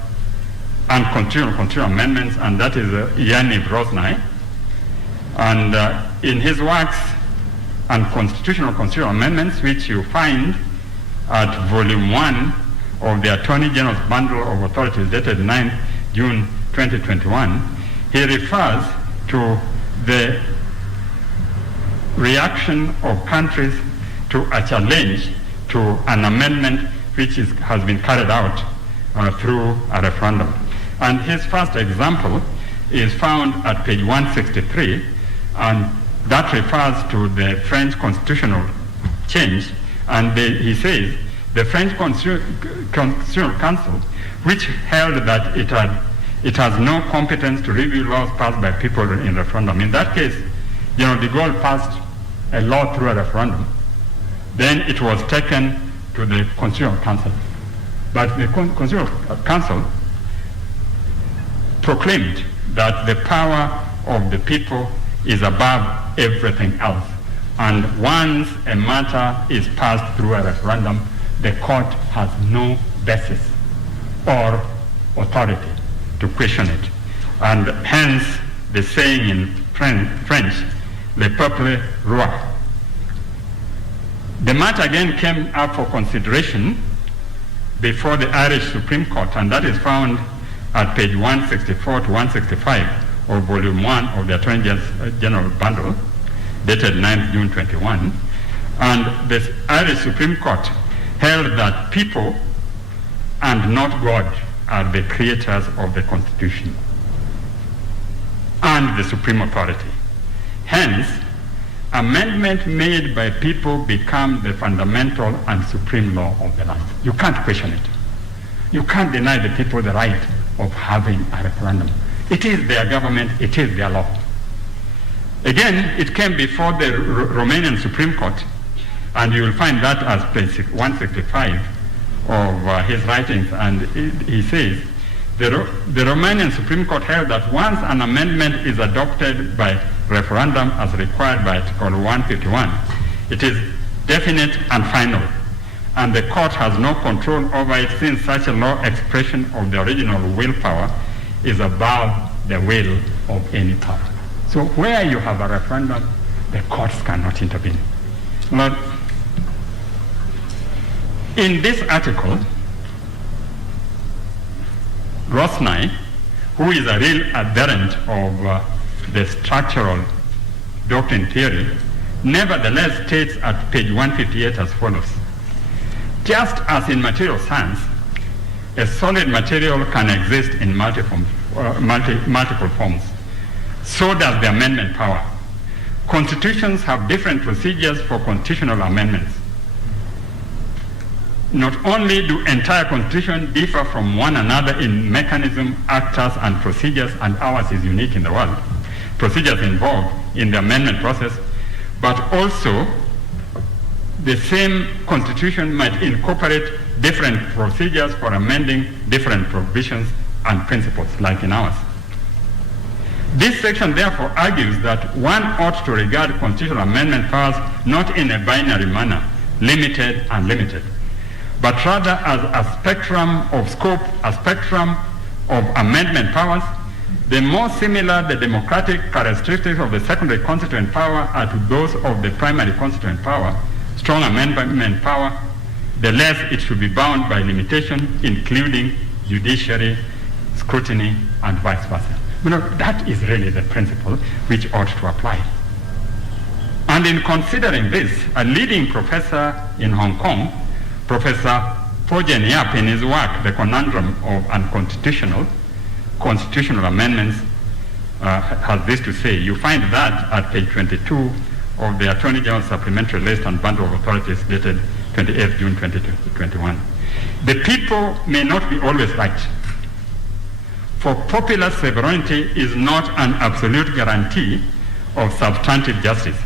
amendments, and that is Yaniv Rosnai. And in his works on constitutional amendments, which you find at volume 1 of the Attorney General's Bundle of Authorities dated 9th June 2021, he refers to the reaction of countries to a challenge to an amendment which has been carried out through a referendum. And his first example is found at page 163, and that refers to the French constitutional change. And he says the French Constitutional Council, which held that it has no competence to review laws passed by people in referendum. In that case, General de Gaulle passed a law through a referendum. Then it was taken to the Constitutional Council. But the Constitutional Council proclaimed that the power of the people is above everything else. And once a matter is passed through a referendum, the court has no basis or authority to question it. And hence the saying in French, le peuple roi. The matter again came up for consideration before the Irish Supreme Court, and that is found at page 164 to 165 of volume 1 of the Attorney General Bundle, dated 9th June 21. And the Irish Supreme Court held that people and not God are the creators of the Constitution and the supreme authority. Hence, amendment made by people become the fundamental and supreme law of the land. You can't question it. You can't deny the people the right of having a referendum. It is their government, it is their law. Again, it came before the Romanian Supreme Court, and you will find that as page 165 of his writings, and he says, the Romanian Supreme Court held that once an amendment is adopted by referendum as required by Article 151, it is definite and final, and the court has no control over it, since such a law expression of the original willpower is above the will of any power. So where you have a referendum, the courts cannot intervene. Now, in this article, Rosnai, who is a real adherent of the structural doctrine theory, nevertheless states at page 158 as follows: just as in material science, a solid material can exist in multiple forms, so does the amendment power. Constitutions have different procedures for constitutional amendments. Not only do entire constitutions differ from one another in mechanism, actors, and procedures, and ours is unique in the world, procedures involved in the amendment process, but also the same constitution might incorporate different procedures for amending different provisions and principles, like in ours. This section therefore argues that one ought to regard constitutional amendment powers not in a binary manner, limited and limited, but rather as a spectrum of scope, a spectrum of amendment powers. The more similar the democratic characteristics of the secondary constituent power are to those of the primary constituent power, strong amendment power, the less it should be bound by limitation, including judiciary, scrutiny, and vice versa. You know, that is really the principle which ought to apply. And in considering this, a leading professor in Hong Kong, Professor Po Jen Yap, in his work, The Conundrum of Unconstitutional Constitutional Amendments, has this to say. You find that at page 22 of the Attorney General's Supplementary List and Bundle of Authorities dated 28th June 2021. The people may not be always right. For popular sovereignty is not an absolute guarantee of substantive justice,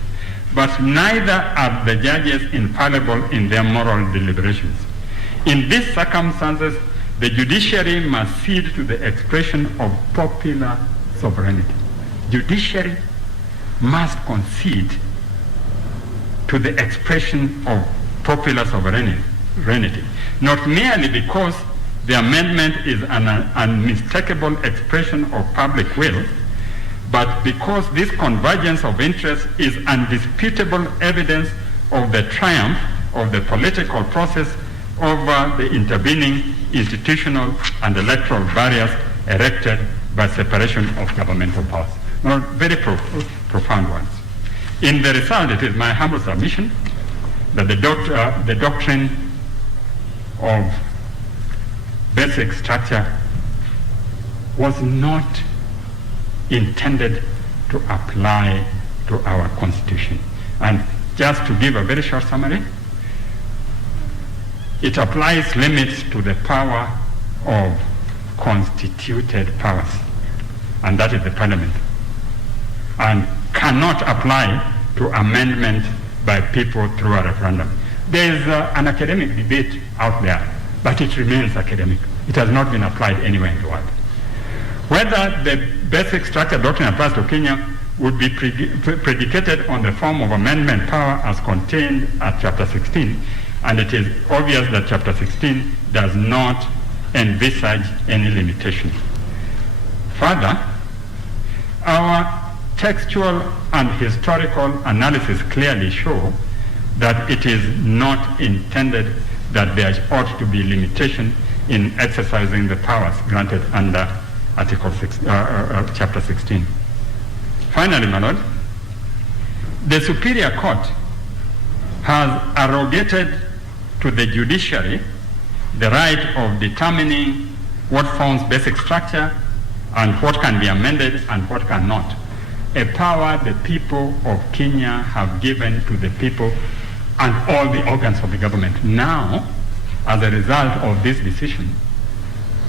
but neither are the judges infallible in their moral deliberations. In these circumstances, the judiciary must cede to the expression of popular sovereignty. Judiciary must concede to the expression of popular sovereignty, not merely because the amendment is an unmistakable expression of public will, but because this convergence of interests is undisputable evidence of the triumph of the political process over the intervening institutional and electoral barriers erected by separation of governmental powers. Now, very profound ones. In the result, it is my humble submission that the doctrine of basic structure was not intended to apply to our Constitution. And just to give a very short summary, it applies limits to the power of constituted powers, and that is the Parliament, and cannot apply to amendment by people through a referendum. There is an academic debate out there, but it remains academic. It has not been applied anywhere in the world. Whether the basic structure doctrine applies to Kenya would be predicated on the form of amendment power as contained at Chapter 16, and it is obvious that Chapter 16 does not envisage any limitation. Further, our textual and historical analysis clearly show that it is not intended that there ought to be limitation in exercising the powers granted under Chapter 16. Finally, my Lord, the Superior Court has arrogated to the judiciary the right of determining what forms basic structure and what can be amended and what cannot. A power the people of Kenya have given to the people and all the organs of the government. Now, as a result of this decision,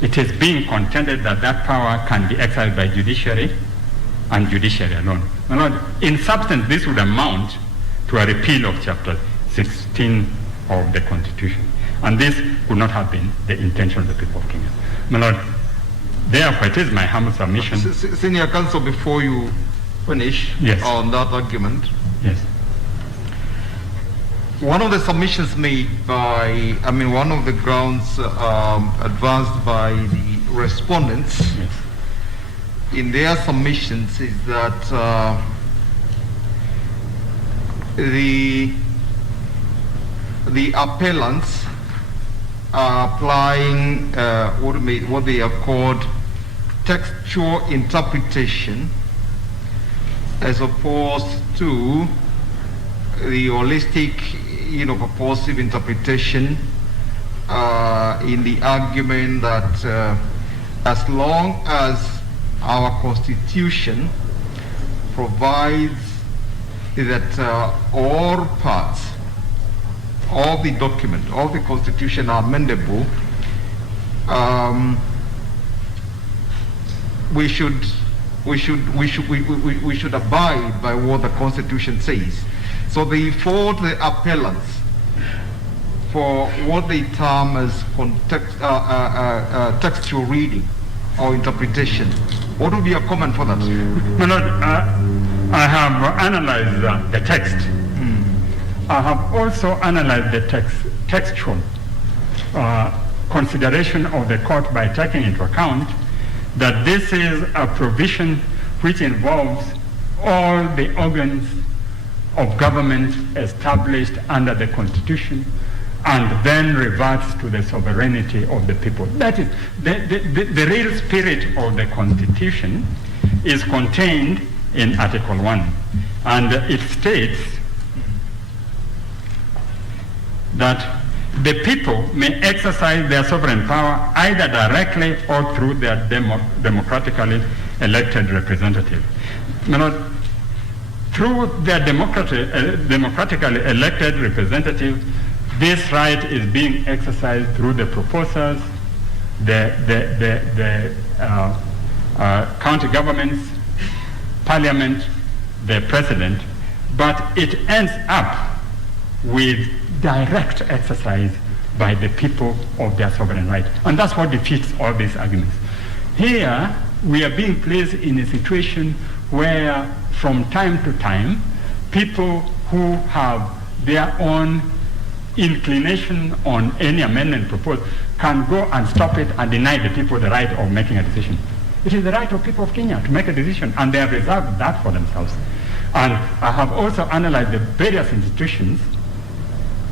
it is being contended that that power can be exercised by judiciary and judiciary alone. My Lord, in substance, this would amount to a repeal of Chapter 16 of the Constitution. And this would not have been the intention of the people of Kenya. My Lord, therefore it is my humble submission. Senior Counsel, before you finish on that argument, yes. One of the submissions made by, one of the grounds advanced by the respondents in their submissions is that the appellants are applying what they have called textual interpretation as opposed to the holistic, purposive interpretation in the argument that as long as our Constitution provides that all parts of the document, of the Constitution are amendable, we should abide by what the Constitution says. So they fault the appellants for what they term as textual reading or interpretation. What would be your comment for that? My Lord, I have analyzed the text. I have also analyzed the textual consideration of the court by taking into account that this is a provision which involves all the organs of government established under the Constitution and then reverts to the sovereignty of the people. That is, the real spirit of the Constitution is contained in Article 1, and it states that the people may exercise their sovereign power either directly or through their democratically elected representative. My Lord, through their democratically elected representative, this right is being exercised through the proposals, the county governments, parliament, the president, but it ends up with direct exercise by the people of their sovereign right. And that's what defeats all these arguments. Here, we are being placed in a situation where, from time to time, people who have their own inclination on any amendment proposed can go and stop it and deny the people the right of making a decision. It is the right of people of Kenya to make a decision, and they have reserved that for themselves. And I have also analyzed the various institutions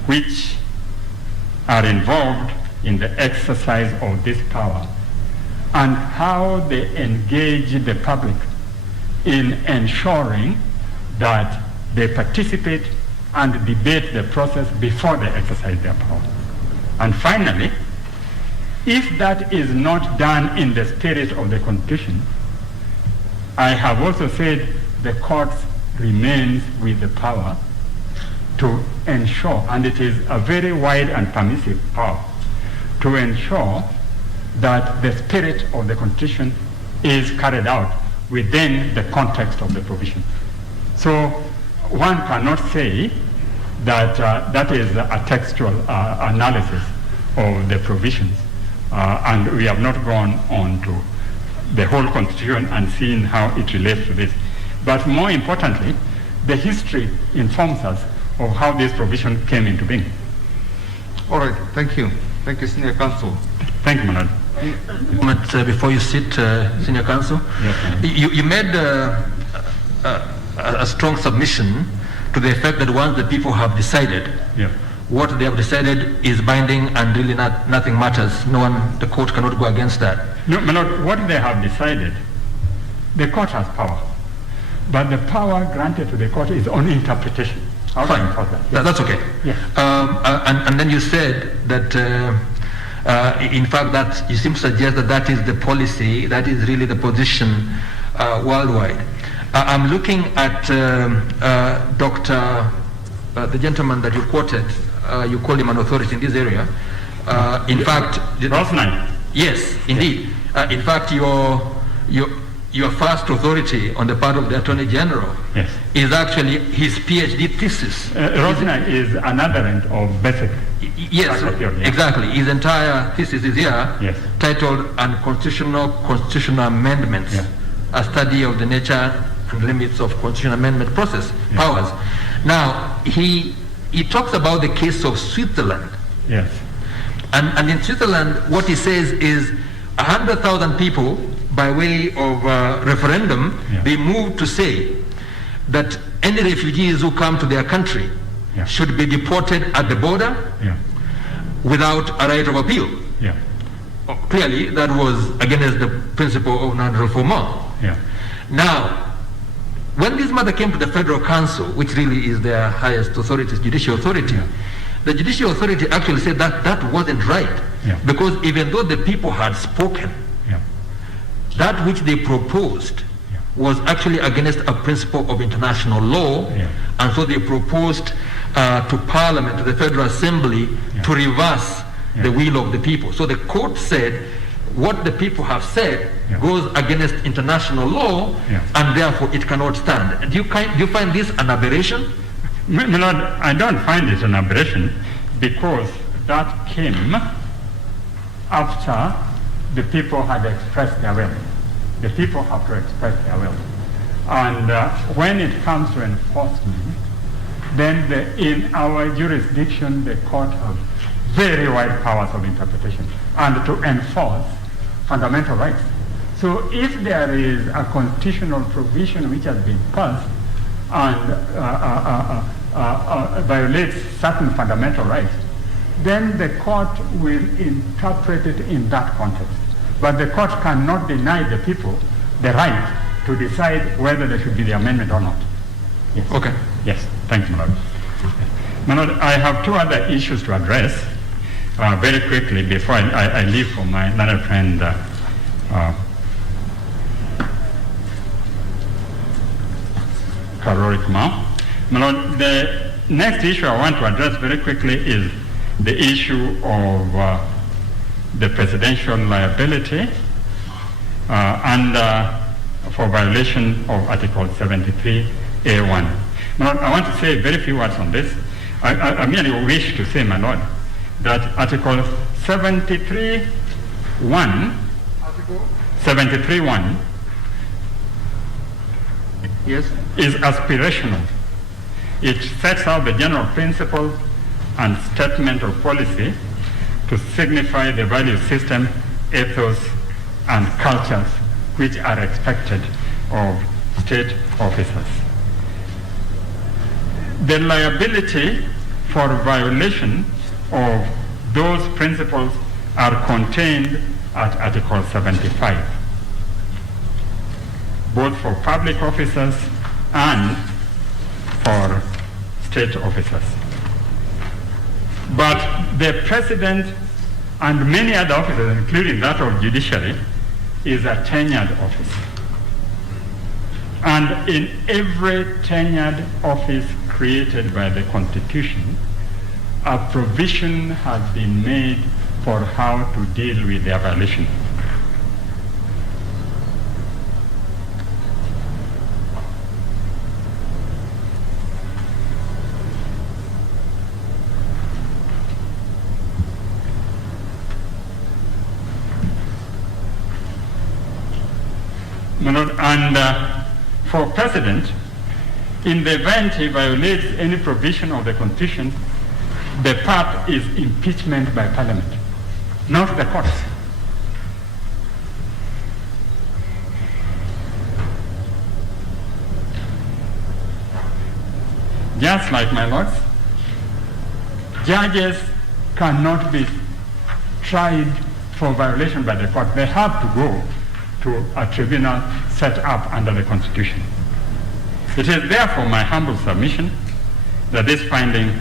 which are involved in the exercise of this power and how they engage the public in ensuring that they participate and debate the process before they exercise their power. And finally, if that is not done in the spirit of the Constitution, I have also said the court remains with the power to ensure, and it is a very wide and permissive power, to ensure that the spirit of the Constitution is carried out within the context of the provision. So one cannot say that that is a textual analysis of the provisions, and we have not gone on to the whole Constitution and seen how it relates to this. But more importantly, the history informs us of how this provision came into being. All right, thank you. Thank you, Senior Counsel. Thank you, Manad. Before you sit, Senior Counsel, yes, you made a strong submission to the effect that once the people have decided, yeah, what they have decided is binding and really nothing matters. No one, the court cannot go against that. No, Manad, what they have decided, the court has power. But the power granted to the court is on interpretation. Fine. That's okay. Yes. And then you said that, in fact, that you seem to suggest that that is the policy, that is really the position worldwide. I'm looking at Dr. The gentleman that you quoted, you call him an authority in this area. In fact, Rosnai. Yes, indeed. In fact, your first authority on the part of the Attorney General, yes, is actually his PhD thesis. Rosnai is another end of basic. Yes, exactly. His entire thesis is here, yes, titled Constitutional Amendments, yes, a study of the nature and limits of constitutional amendment process, yes, powers. Now, he talks about the case of Switzerland. Yes. And in Switzerland, what he says is 100,000 people, by way of referendum, yeah, they moved to say that any refugees who come to their country, yeah, should be deported at the border, yeah, without a right of appeal. Yeah. Clearly, that was against the principle of non-refoulement. Yeah. Now, when this matter came to the Federal Council, which really is their highest authority, judicial authority, yeah, the judicial authority actually said that that wasn't right, yeah, because even though the people had spoken, yeah, that which they proposed, yeah, was actually against a principle of international law, yeah, and so they proposed to Parliament, to the Federal Assembly, yeah, to reverse, yeah, the will of the people. So the court said what the people have said, yeah, goes against international law, yeah, and therefore it cannot stand. Do you find this an aberration? My Lord, I don't find it an aberration, because that came after the people had expressed their will. The people have to express their will. And when it comes to enforcement, then in our jurisdiction, the court has very wide powers of interpretation and to enforce fundamental rights. So if there is a constitutional provision which has been passed and violates certain fundamental rights, then the court will interpret it in that context. But the court cannot deny the people the right to decide whether there should be the amendment or not. Yes. Okay. Yes. Thank you, my Lord. My Lord, I have two other issues to address very quickly before I leave for my another friend, caloric mile. My Lord, the next issue I want to address very quickly is the issue of the presidential liability for violation of Article 73A1. My Lord, I want to say very few words on this. I merely wish to say, my Lord, that Article 73.1 Yes. is aspirational. It sets out the general principles and statement of policy to signify the value system, ethos, and cultures which are expected of state officers. The liability for violation of those principles are contained at Article 75, both for public officers and for state officers. But the President and many other officers, including that of judiciary, is a tenured office. And in every tenured office created by the Constitution, a provision has been made for how to deal with their violation. And for President, in the event he violates any provision of the Constitution, the path is impeachment by Parliament, not the courts. Just like, my lords, judges cannot be tried for violation by the court. They have to go to a tribunal set up under the Constitution. It is therefore my humble submission that this finding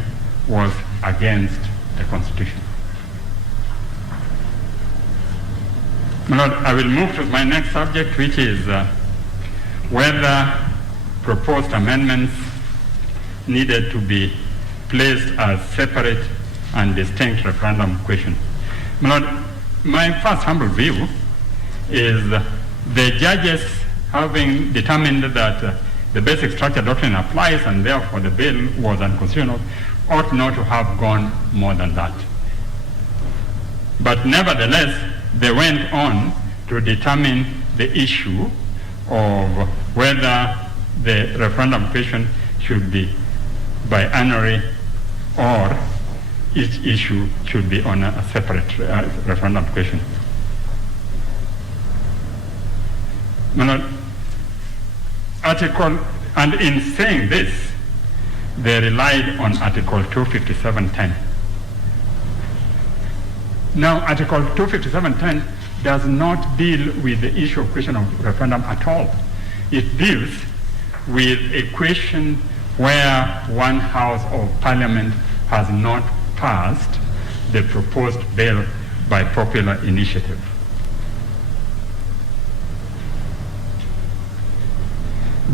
was against the Constitution. My Lord, I will move to my next subject, which is whether proposed amendments needed to be placed as separate and distinct referendum question. My Lord, my first humble view is the judges, having determined that the basic structure doctrine applies and therefore the bill was unconstitutional, ought not to have gone more than that. But nevertheless, they went on to determine the issue of whether the referendum question should be biannual or each issue should be on a separate referendum question. And in saying this, they relied on Article 257.10. Now, Article 257.10 does not deal with the issue of question of referendum at all. It deals with a question where one house of parliament has not passed the proposed bill by popular initiative.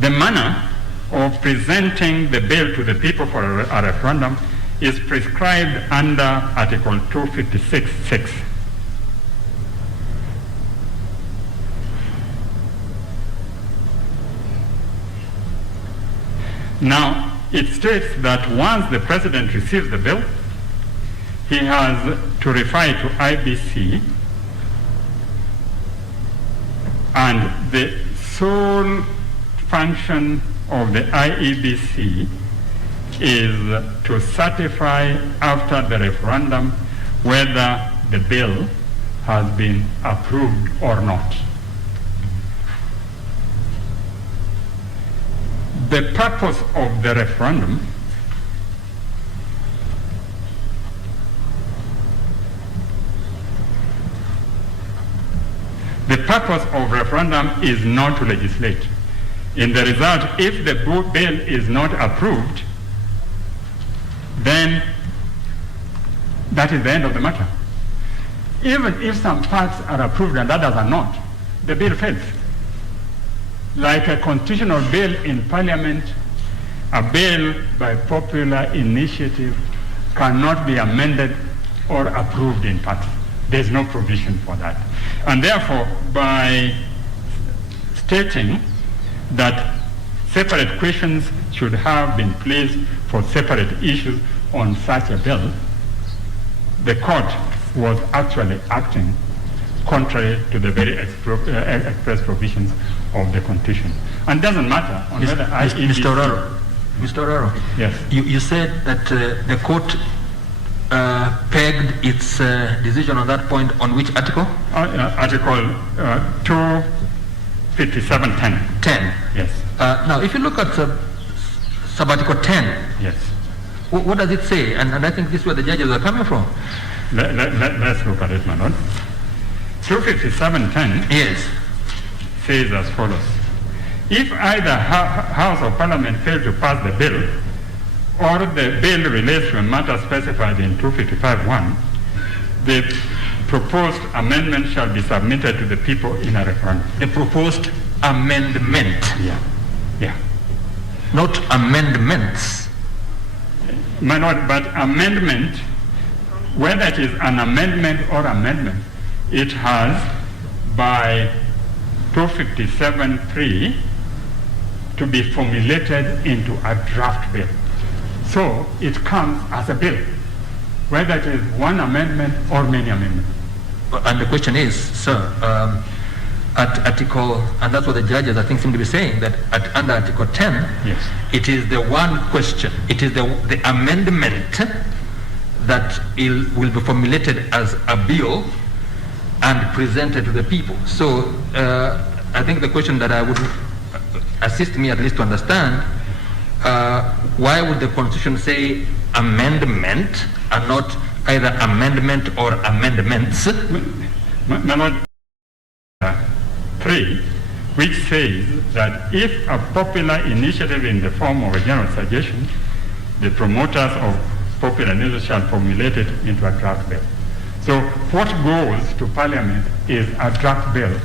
The manner of presenting the bill to the people for a referendum is prescribed under Article 256.6. Now, it states that once the President receives the bill, he has to refer it to IBC, and the sole function of the IEBC is to certify after the referendum whether the bill has been approved or not. The purpose of the referendum is not to legislate. In the result, if the bill is not approved, then that is the end of the matter. Even if some parts are approved and others are not, the bill fails. Like a constitutional bill in Parliament a bill by popular initiative cannot be amended or approved in part. There's no provision for that. And therefore, by stating that separate questions should have been placed for separate issues on such a bill, the court was actually acting contrary to the very express provisions of the Constitution. And it doesn't matter on whether Mr. Oraro, yes. You said that the court pegged its decision on that point on which article? Article 257.10. 10. Yes. Now, if you look at sub-article 10, Yes. what does it say? And I think this is where the judges are coming from. Let's look at it, my lord. 257.10 Yes. says as follows. If either House of Parliament fail to pass the bill, or the bill relates to a matter specified in 255.1, the proposed amendment shall be submitted to the people in a referendum. The proposed amendment, Yeah. not amendments. My lord, but amendment, whether it is an amendment or amendment, it has by 257.3 to be formulated into a draft bill. So it comes as a bill, whether it is one amendment or many amendments. And the question is, sir, at article, and that's what the judges I think seem to be saying, that under article 10, Yes. it is the one question, it is the amendment that will be formulated as a bill and presented to the people. So I think the question that I would assist me at least to understand, why would the Constitution say amendment and not either amendment or amendments? My lord, 3, which says that if a popular initiative in the form of a general suggestion, the promoters of popular initiative shall formulate it into a draft bill. So what goes to Parliament is a draft bill,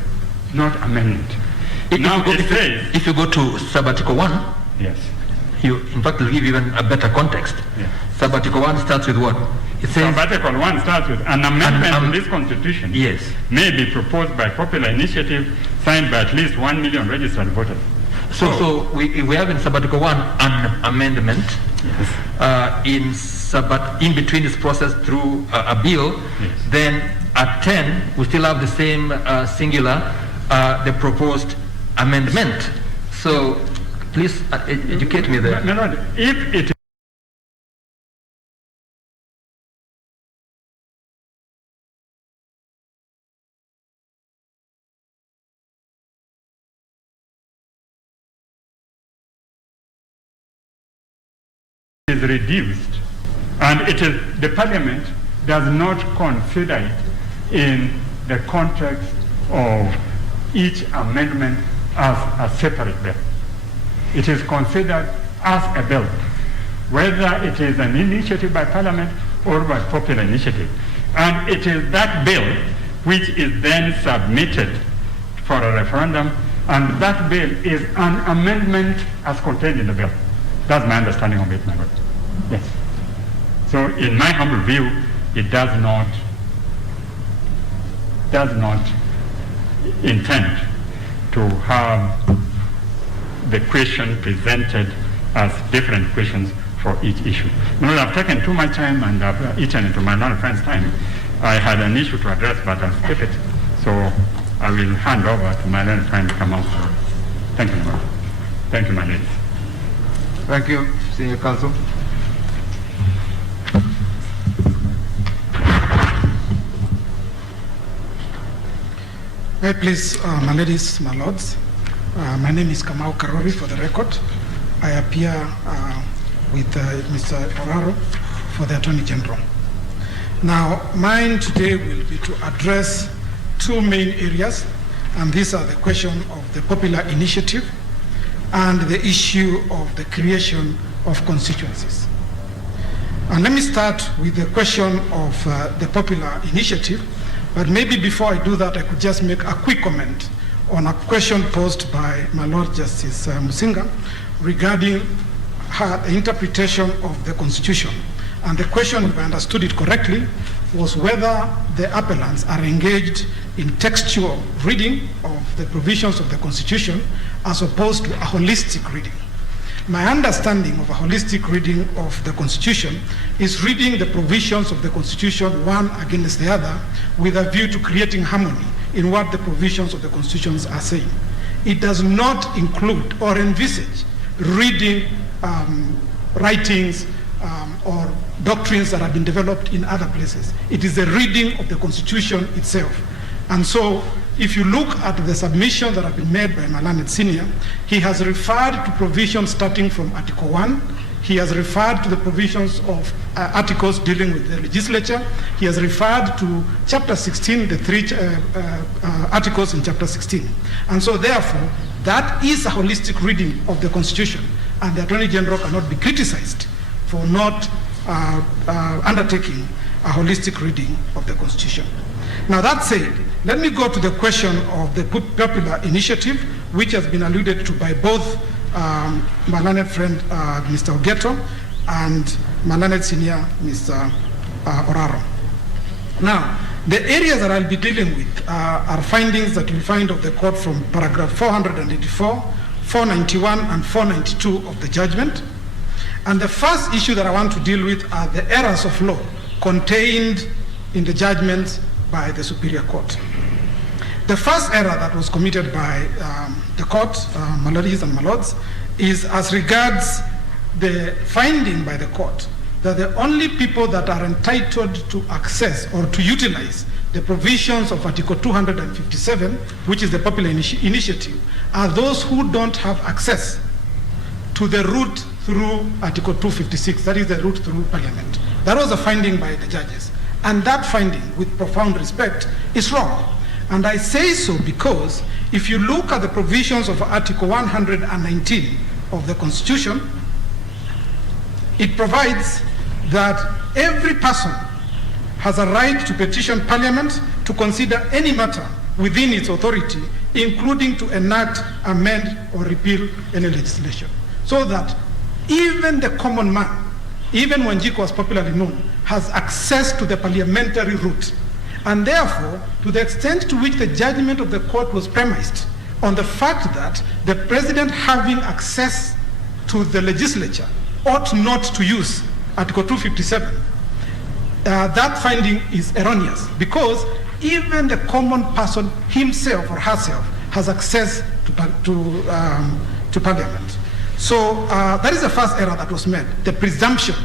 not amendment. If you go to sub-article 1, Yes. you in fact will give even a better context. Yes. Sub-article 1 starts with what? It says Article 1 starts with an amendment to this Constitution yes. may be proposed by popular initiative signed by at least 1 million registered voters. So we have in sub-article 1 an amendment. Yes. In between this process through a bill. Yes. Then at 10 we still have the same singular, the proposed amendment. So please educate me there. My lord, if it is reduced, and it is the Parliament does not consider it in the context of each amendment as a separate bill. It is considered as a bill, whether it is an initiative by Parliament or by popular initiative. And it is that bill which is then submitted for a referendum, and that bill is an amendment as contained in the bill. That's my understanding of it, my lord. Yes. So in my humble view, it does not intend to have the question presented as different questions for each issue. My lord, I've taken too much time and I've eaten into my learned friend's time. I had an issue to address, but I'll skip it. So I will hand over to my learned friend to come out. Thank you, my lord. Thank you, my ladies. Thank you, Senior Counsel. Please, my ladies, my lords, my name is Kamau Karori for the record. I appear with Mr. Oraro for the Attorney General. Now, mine today will be to address two main areas, and these are the question of the popular initiative and the issue of the creation of constituencies. And let me start with the question of the popular initiative. But maybe before I do that, I could just make a quick comment on a question posed by my Lord Justice Musinga regarding had an interpretation of the Constitution. And the question, if I understood it correctly, was whether the appellants are engaged in textual reading of the provisions of the Constitution as opposed to a holistic reading. My understanding of a holistic reading of the Constitution is reading the provisions of the Constitution one against the other with a view to creating harmony in what the provisions of the Constitutions are saying. It does not include or envisage reading writings or doctrines that have been developed in other places. It is the reading of the Constitution itself. And so, if you look at the submissions that have been made by Malanet Senior, he has referred to provisions starting from Article 1. He has referred to the provisions of articles dealing with the legislature. He has referred to Chapter 16, the three articles in Chapter 16. And so, therefore, that is a holistic reading of the Constitution, and the Attorney General cannot be criticized for not undertaking a holistic reading of the Constitution. Now, that said, let me go to the question of the popular initiative, which has been alluded to by both my learned friend, Mr. Ogeto, and my learned senior, Mr. Oraro. Now, the areas that I'll be dealing with are findings that you'll find of the court from paragraph 484, 491, and 492 of the judgment. And the first issue that I want to deal with are the errors of law contained in the judgments by the Superior Court. The first error that was committed by the court, my ladies and my lords, is as regards the finding by the court that the only people that are entitled to access or to utilize the provisions of Article 257, which is the popular initiative, are those who don't have access to the route through Article 256, that is the route through Parliament. That was a finding by the judges. And that finding, with profound respect, is wrong. And I say so because if you look at the provisions of Article 119 of the Constitution, it provides that every person has a right to petition Parliament to consider any matter within its authority, including to enact, amend, or repeal any legislation. So that even the common man, even when Wanjiku was popularly known, has access to the parliamentary route. And therefore, to the extent to which the judgment of the court was premised on the fact that the president having access to the legislature ought not to use Article 257, that finding is erroneous because even the common person himself or herself has access to Parliament. So that is the first error that was made, the presumption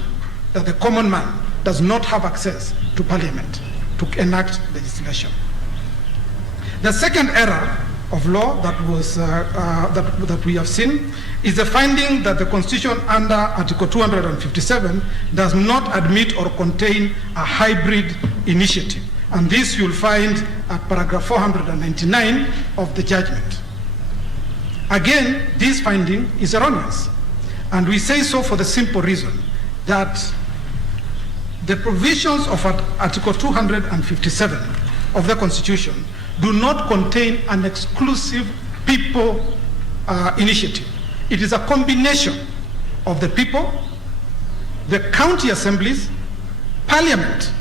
that the common man does not have access to Parliament to enact legislation. The second error of law that was that we have seen is the finding that the Constitution under Article 257 does not admit or contain a hybrid initiative. And this you'll find at paragraph 499 of the judgment. Again, this finding is erroneous. And we say so for the simple reason that the provisions of Article 257 of the Constitution do not contain an exclusive people initiative. It is a combination of the people, the county assemblies, Parliament,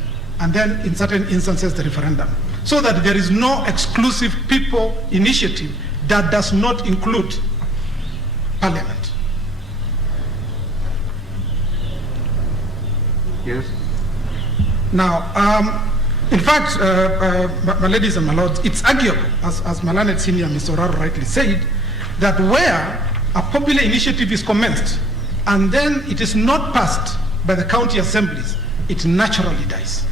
and then in certain instances the referendum. So that there is no exclusive people initiative that does not include Parliament. Yes. Now, in fact, my ladies and my lords, it's arguable, as my learned senior Mr. Oraro rightly said, that where a popular initiative is commenced and then it is not passed by the county assemblies, it naturally dies.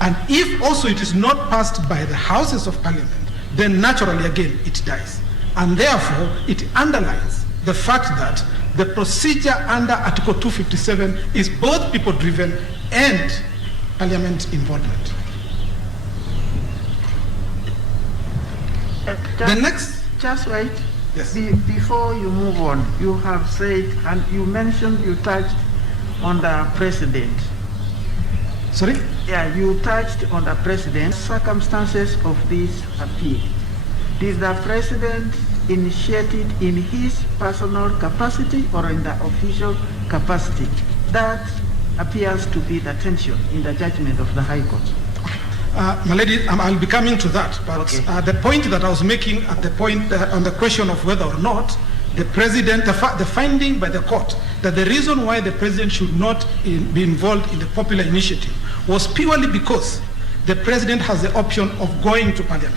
And if also it is not passed by the Houses of Parliament, then naturally again it dies. And therefore it underlines the fact that the procedure under Article 257 is both people-driven and Parliament involvement. Just wait. Yes. Before you move on, you have said, and you mentioned you touched on the president. Sorry? Yeah, you touched on the president. Circumstances of this appeal. Did the president initiated in his personal capacity or in the official capacity. That appears to be the tension in the judgment of the High Court. My lady, I'll be coming to that, but Okay. the point that I was making at the point on the question of whether or not the president, the finding by the court that the reason why the president should not be involved in the popular initiative was purely because the president has the option of going to parliament.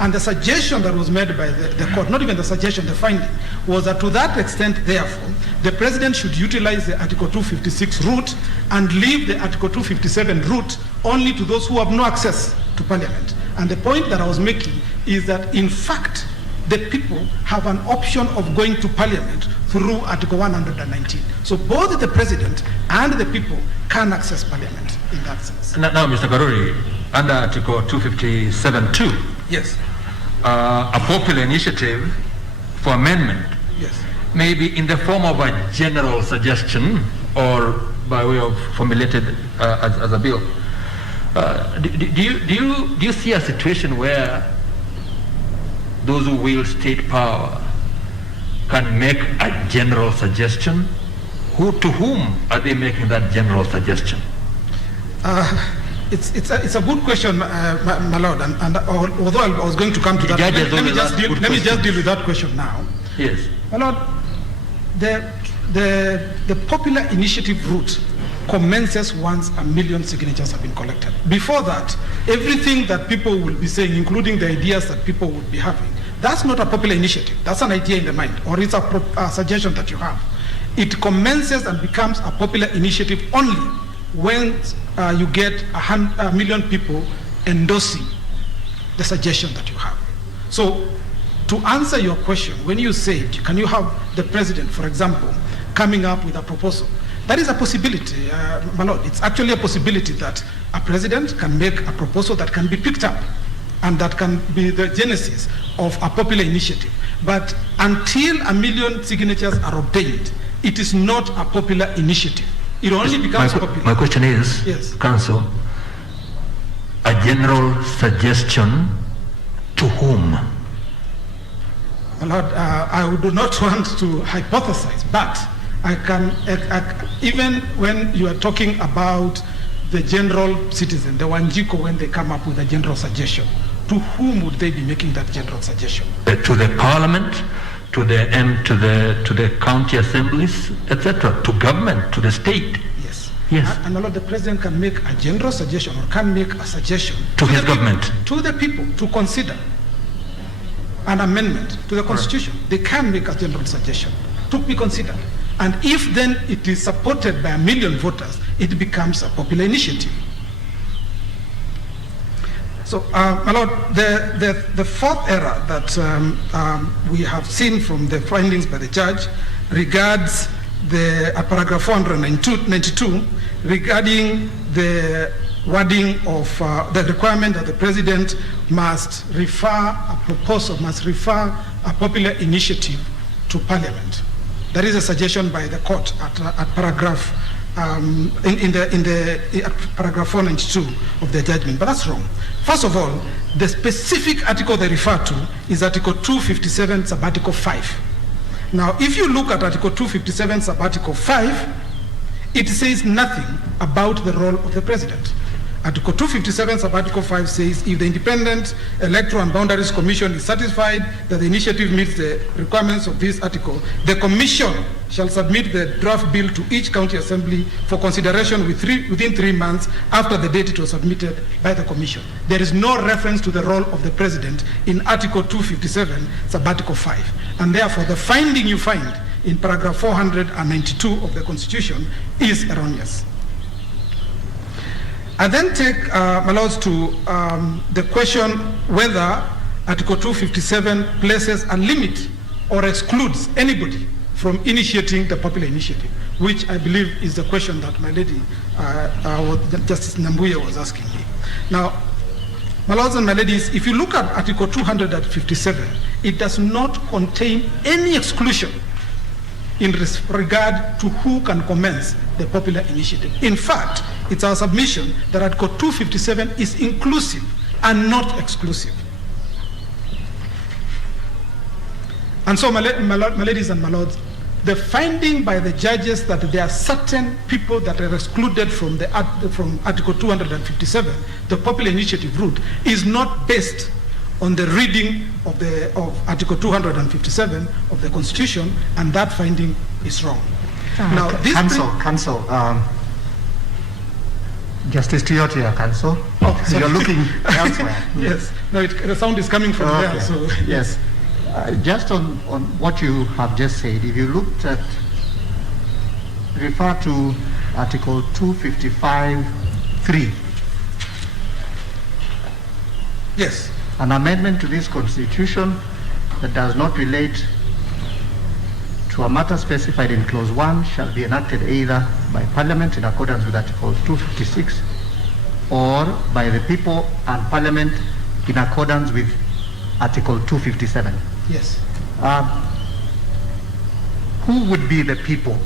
And the suggestion that was made by the court, not even the suggestion, the finding, was that to that extent, therefore, the president should utilize the Article 256 route and leave the Article 257 route only to those who have no access to parliament. And the point that I was making is that, in fact, the people have an option of going to parliament through Article 119. So both the president and the people can access parliament in that sense. Now, Mr. Karuri, under Article 257(2), Yes, a popular initiative for amendment yes. may be in the form of a general suggestion or by way of formulated as a bill. Do you see a situation where those who wield state power can make a general suggestion? To whom are they making that general suggestion? It's a good question, my lord, and although I was going to come to that, let me just deal with that question now. Yes. My lord, the popular initiative route commences once 1 million signatures have been collected. Before that, everything that people will be saying, including the ideas that people would be having, that's not a popular initiative. That's an idea in the mind, or it's a suggestion that you have. It commences and becomes a popular initiative only when you get 1 million people endorsing the suggestion that you have. So, to answer your question, when you say, can you have the president, for example, coming up with a proposal? That is a possibility, my lord. It's actually a possibility that a president can make a proposal that can be picked up and that can be the genesis of a popular initiative. But until 1 million signatures are obtained, it is not a popular initiative. It only becomes popular. My question is, Yes. Council, a general suggestion to whom? My lord, I do not want to hypothesize, but I can, even when you are talking about the general citizen, the Wanjiko, when they come up with a general suggestion, to whom would they be making that general suggestion? To the parliament, to the county assemblies, etc., to government, to the state. Yes. Yes. And my lord, the president can make a general suggestion or can make a suggestion To his the people- government. to the people to consider an amendment to the constitution. They can make a general suggestion to be considered. And if then it is supported by 1 million voters, it becomes a popular initiative. So, my lord, the fourth error that we have seen from the findings by the judge regards the paragraph 492 regarding the wording of the requirement that the president must refer a proposal, must refer a popular initiative to parliament. That is a suggestion by the court at paragraph in paragraph 492 of the judgment, but that's wrong. First of all, the specific article they refer to is Article 257, Subarticle 5. Now, if you look at Article 257, Subarticle 5, it says nothing about the role of the president. Article 257, Subarticle 5 says, if the Independent Electoral and Boundaries Commission is satisfied that the initiative meets the requirements of this article, the Commission shall submit the draft bill to each county assembly for consideration within 3 months after the date it was submitted by the Commission. There is no reference to the role of the President in Article 257, Subarticle 5. And therefore, the finding you find in paragraph 492 of the Constitution is erroneous. I then take, my lords, to the question whether Article 257 places a limit or excludes anybody from initiating the popular initiative, which I believe is the question that my lady, Justice Nambuya, was asking me. Now, my lords and my ladies, if you look at Article 257, it does not contain any exclusion in regard to who can commence the popular initiative. In fact, it's our submission that Article 257 is inclusive and not exclusive. And so, my ladies and my lords, the finding by the judges that there are certain people that are excluded from Article 257, the popular initiative route, is not based on the reading of Article 257 of the Constitution, and that finding is wrong. Now, this Counsel, Justice Tiotia, Counsel. Oh, you're looking elsewhere. Yes, no, the sound is coming from there. So yes. Just on what you have just said, if you looked at, refer to Article 255(3). Yes. An amendment to this Constitution that does not relate to a matter specified in Clause 1 shall be enacted either by Parliament in accordance with Article 256 or by the people and Parliament in accordance with Article 257. Yes. Who would be the people?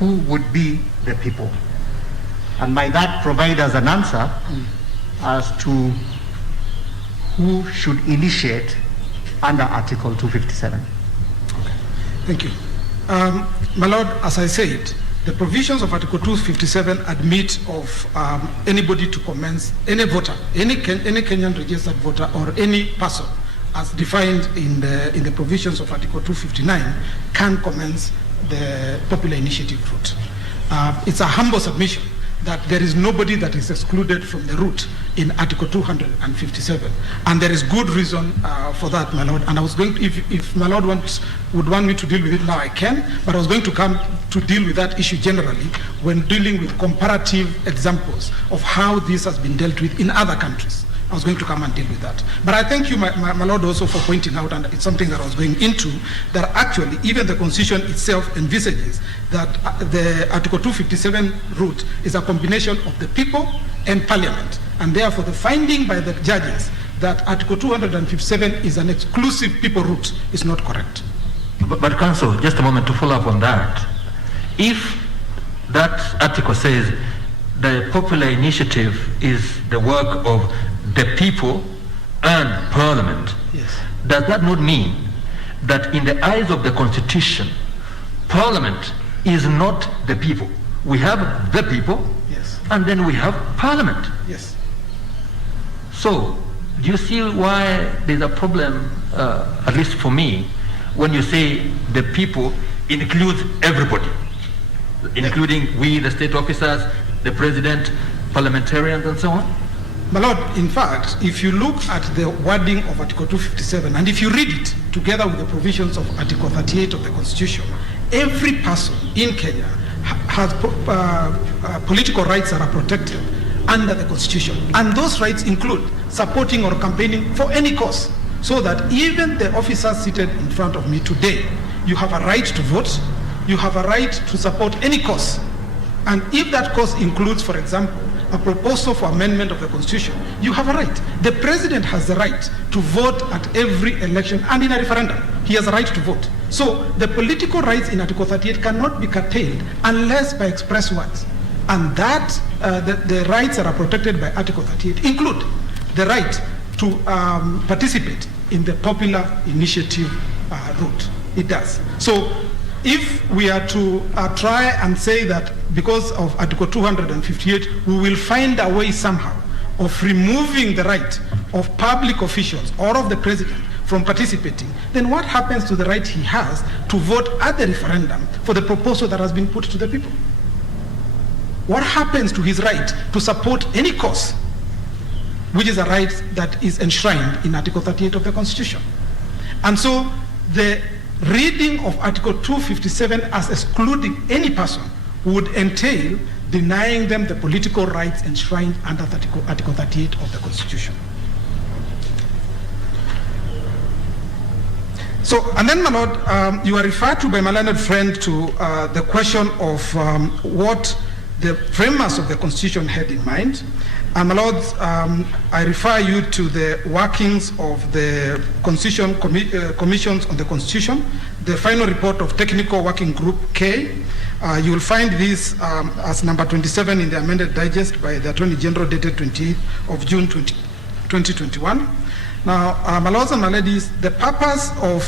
Who would be the people? And by that provide us an answer as to who should initiate under Article 257. Okay. Thank you. My Lord, as I said, the provisions of Article 257 admit of anybody to commence, any voter, any Kenyan registered voter or any person as defined in the provisions of Article 259 can commence the popular initiative route. It's a humble submission that there is nobody that is excluded from the route in Article 257. And there is good reason for that, my Lord. And I was going to, if my Lord would want me to deal with it now, I can, but I was going to come to deal with that issue generally when dealing with comparative examples of how this has been dealt with in other countries. I was going to come and deal with that. But I thank you, my Lord, also for pointing out, and it's something that I was going into, that actually even the Constitution itself envisages that the Article 257 route is a combination of the people and Parliament. And therefore the finding by the judges that Article 257 is an exclusive people route is not correct. But Counsel, just a moment to follow up on that. If that article says the popular initiative is the work of the people and Parliament, yes, does that not mean that in the eyes of the Constitution, Parliament is not the people? We have the people, yes, and then we have Parliament. yes. So, do you see why there's a problem, at least for me, when you say the people includes everybody, including we, the state officers, the president, parliamentarians, and so on? My Lord, in fact, if you look at the wording of Article 257, and if you read it together with the provisions of Article 38 of the Constitution, every person in Kenya has political rights that are protected under the Constitution. And those rights include supporting or campaigning for any cause. So that even the officers seated in front of me today, you have a right to vote, you have a right to support any cause. And if that cause includes, for example, a proposal for amendment of the Constitution, you have a right. The President has the right to vote at every election and in a referendum. He has a right to vote. So the political rights in Article 38 cannot be curtailed unless by express words. And that, the rights that are protected by Article 38 include the right to participate in the popular initiative route. It does. So if we are to try and say that because of Article 258, we will find a way somehow of removing the right of public officials or of the President from participating, then what happens to the right he has to vote at the referendum for the proposal that has been put to the people? What happens to his right to support any cause, which is a right that is enshrined in Article 38 of the Constitution? And so the reading of Article 257 as excluding any person would entail denying them the political rights enshrined under Article 38 of the Constitution. So, and then, my Lord, you are referred to by my learned friend to the question of what the framers of the Constitution had in mind. And my Lord, I refer you to the workings of the Constitution Commissions on the Constitution, the final report of Technical Working Group K. You will find this as number 27 in the amended digest by the Attorney General dated 28th of June 2021. Now, my lords and my ladies, the purpose of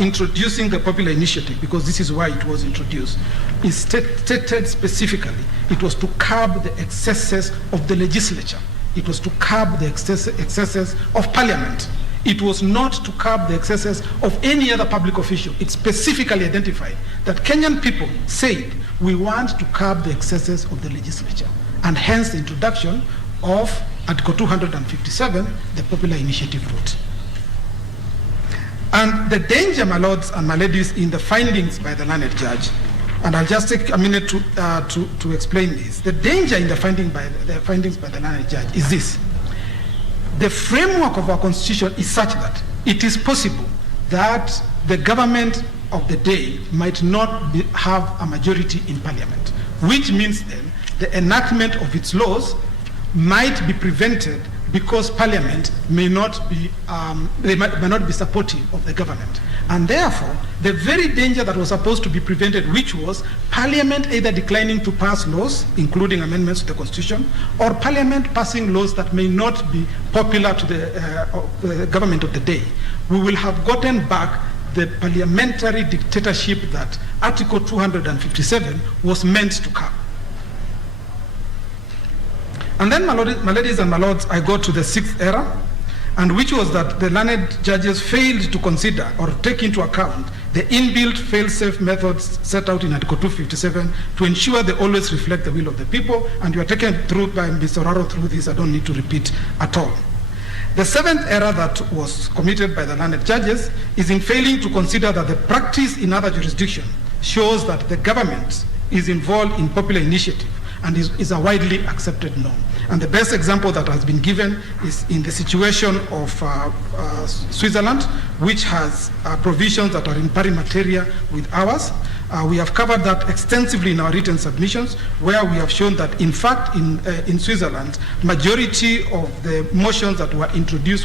introducing the popular initiative, because this is why it was introduced, is stated specifically. It was to curb the excesses of the legislature. It was to curb the excesses of parliament. It was not to curb the excesses of any other public official. It specifically identified that Kenyan people said, we want to curb the excesses of the legislature, and hence the introduction of Article 257, the popular initiative route. And the danger, my lords and my ladies, in the findings by the learned judge, and I'll just take a minute to explain this. The danger in the findings by the learned judge is this. The framework of our constitution is such that it is possible that the government of the day might not have a majority in parliament, which means then the enactment of its laws might be prevented because parliament may not be supportive of the government. And therefore, the very danger that was supposed to be prevented, which was parliament either declining to pass laws, including amendments to the constitution, or parliament passing laws that may not be popular to the government of the day, we will have gotten back the parliamentary dictatorship that Article 257 was meant to curb. And then, my ladies and my lords, I go to the sixth era, and which was that the learned judges failed to consider or take into account the inbuilt fail-safe methods set out in Article 257 to ensure they always reflect the will of the people, and you are taken through by Mr. Oraro through this, I don't need to repeat at all. The seventh error that was committed by the learned judges is in failing to consider that the practice in other jurisdictions shows that the government is involved in popular initiative and is a widely accepted norm. And the best example that has been given is in the situation of Switzerland, which has provisions that are in pari materia with ours. We have covered that extensively in our written submissions, where we have shown that, in fact, in Switzerland, majority of the motions that were introduced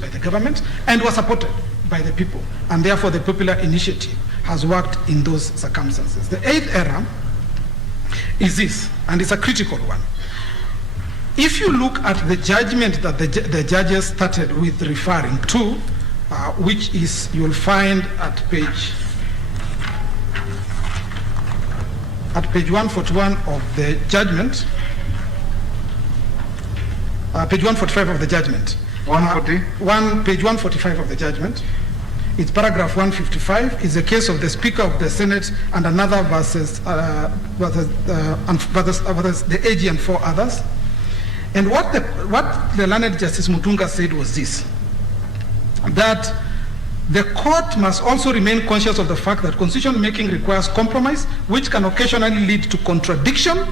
by the government and were supported by the people. And therefore, the popular initiative has worked in those circumstances. The eighth error is this, and it's a critical one. If you look at the judgment that the judges started with referring to, which is, you will find at page 141 of the judgment, page 145 of the judgment. 140? Page 145 of the judgment. It's paragraph 155. Is the case of the Speaker of the Senate and another versus the AG and four others. And what the learned Justice Mutunga said was this, that the court must also remain conscious of the fact that constitution making requires compromise, which can occasionally lead to contradiction,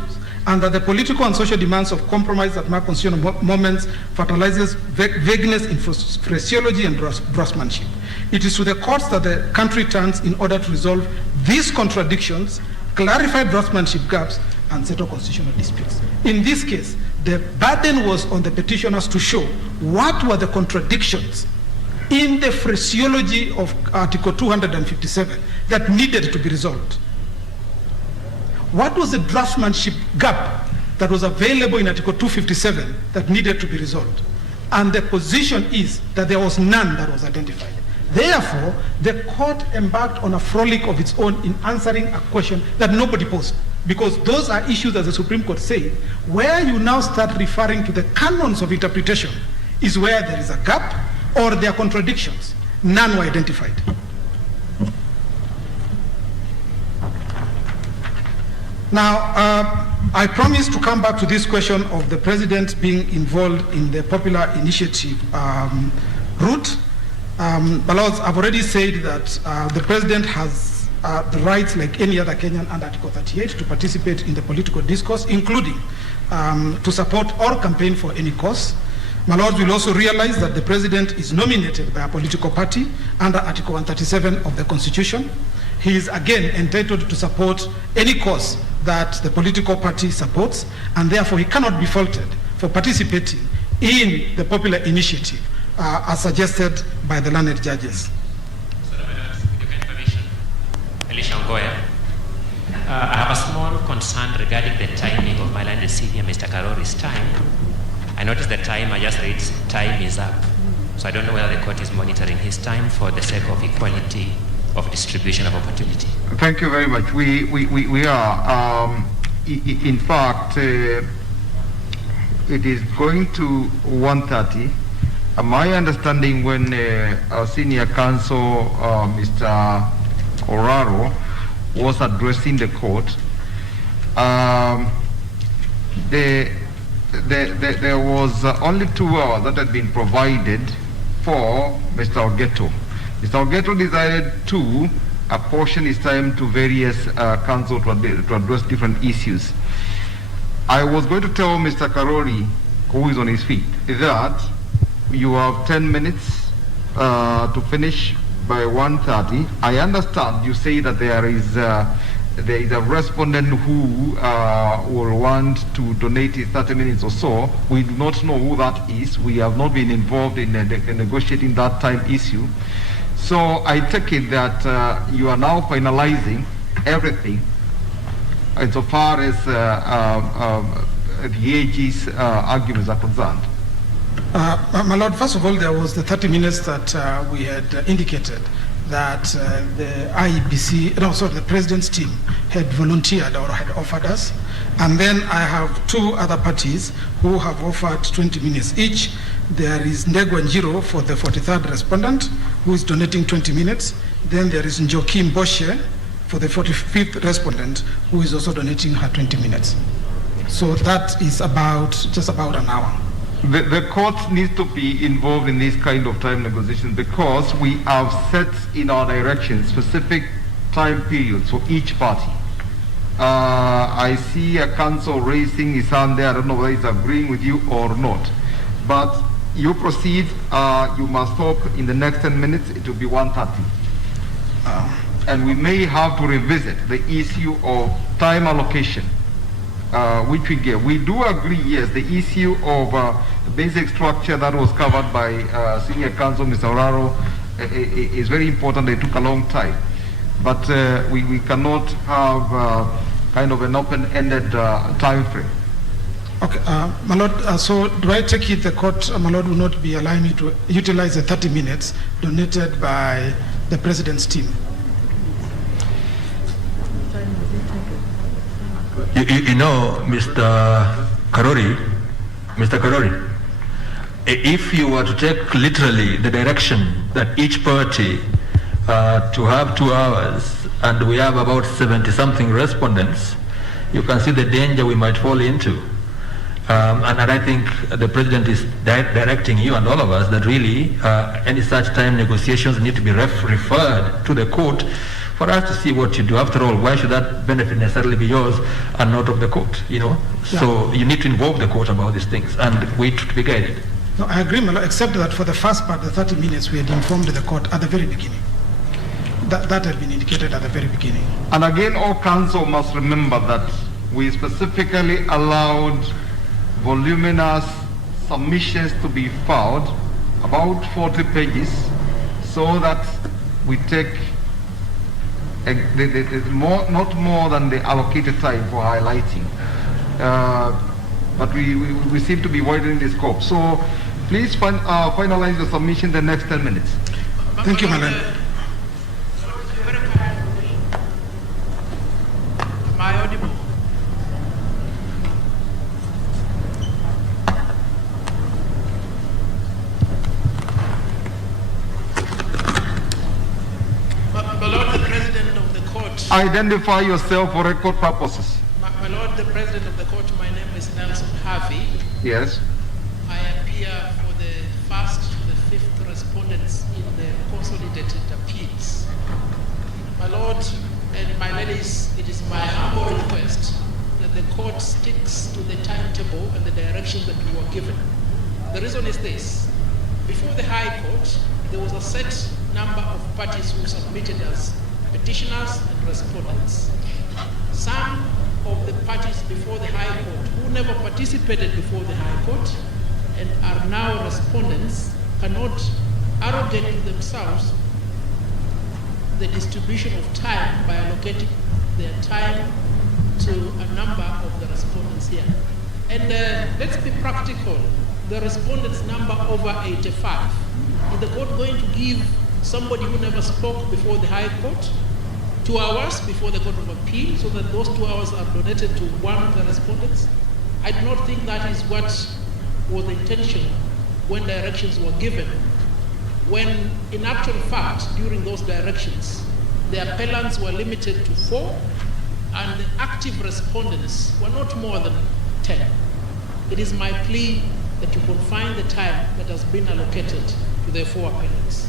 and that the political and social demands of compromise that mark constitutional moments fertilizes vagueness in phraseology and draftsmanship. It is to the courts that the country turns in order to resolve these contradictions, clarify draftsmanship gaps, and settle constitutional disputes. In this case, the burden was on the petitioners to show what were the contradictions in the phraseology of Article 257 that needed to be resolved. What was the draftsmanship gap that was available in Article 257 that needed to be resolved? And the position is that there was none that was identified. Therefore, the court embarked on a frolic of its own in answering a question that nobody posed. Because those are issues, as the Supreme Court said, where you now start referring to the canons of interpretation is where there is a gap or there are contradictions. None were identified. Now, I promised to come back to this question of the president being involved in the popular initiative route. My lords, I've already said that the president has the rights like any other Kenyan under Article 38 to participate in the political discourse, including to support or campaign for any cause. My lords will also realize that the president is nominated by a political party under Article 137 of the Constitution. He is again entitled to support any cause that the political party supports, and therefore he cannot be faulted for participating in the popular initiative as suggested by the learned judges. Elisha Ngoya. I have a small concern regarding the timing of my learned senior, Mr. Karori's time. I noticed the time, I just read time is up. So I don't know whether the court is monitoring his time for the sake of equality of distribution of opportunity. Thank you very much. We are. In fact, it is going to 1:30. My understanding when our senior counsel, Mr. Oraro, was addressing the court, there was only 2 hours that had been provided for Mr. Ogeto. Mr. Ogeto decided to apportion his time to various counsel to address different issues. I was going to tell Mr. Karori, who is on his feet, that you have 10 minutes to finish by 1:30. I understand you say that there is a respondent who will want to donate 30 minutes or so. We do not know who that is. We have not been involved in negotiating that time issue. So I take it that you are now finalizing everything insofar as the AG's arguments are concerned. My Lord, first of all, there was the 30 minutes that we had indicated that the the President's team had volunteered or had offered us. And then I have 2 other parties who have offered 20 minutes each. There is Ndegwa Njiro for the 43rd respondent, who is donating 20 minutes. Then there is Njokim Boshe for the 45th respondent, who is also donating her 20 minutes. So that is just about an hour. The court needs to be involved in this kind of time negotiations because we have set in our direction specific time periods for each party. I see a counsel raising his hand there. I don't know whether he's agreeing with you or not. But you proceed. You must talk in the next 10 minutes. It will be 1:30. And we may have to revisit the issue of time allocation, which we gave. We do agree, yes, the issue of basic structure that was covered by Senior Counsel Mr. Oraro is very important. It took a long time. But we cannot have kind of an open-ended time frame. Okay, my Lord, so do I take it the court, my Lord, will not be allowing me to utilize the 30 minutes donated by the President's team? You know, Mr. Karori, if you were to take literally the direction that each party to have 2 hours, and we have about 70-something respondents, you can see the danger we might fall into. And I think the President is directing you and all of us that really any such time negotiations need to be referred to the court for us to see what you do. After all, why should that benefit necessarily be yours and not of the court, you know? Yeah. So you need to involve the court about these things and wait to be guided. No, I agree, my Lord, except that for the first part, the 30 minutes, we had informed the court at the very beginning. That had been indicated at the very beginning. And again, all counsel must remember that we specifically allowed voluminous submissions to be filed, about 40 pages, so that we take not more than the allocated time for highlighting. But we seem to be widening the scope. So please finalize the submission in the next 10 minutes. Thank you, Madam. Am I audible? My Lord, the President of the Court. Identify yourself for record purposes. My Lord, the President of the Court, my name is Nelson Harvey. Yes. I appear for the first to the fifth respondents in the consolidated appeals. My Lord and my ladies, it is my humble request that the court sticks to the timetable and the direction that we were given. The reason is this. Before the High Court, there was a set number of parties who submitted as petitioners and respondents. Some of the parties before the High Court who never participated before the High Court and are now respondents cannot arrogate to themselves the distribution of time by allocating their time to a number of the respondents here. And let's be practical. The respondents number over 85. Is the court going to give somebody who never spoke before the High Court 2 hours before the Court of Appeal so that those 2 hours are donated to one of the respondents? I do not think that is what was the intention when directions were given. When in actual fact, during those directions, the appellants were limited to 4 and the active respondents were not more than 10. It is my plea that you confine the time that has been allocated to the 4 appellants.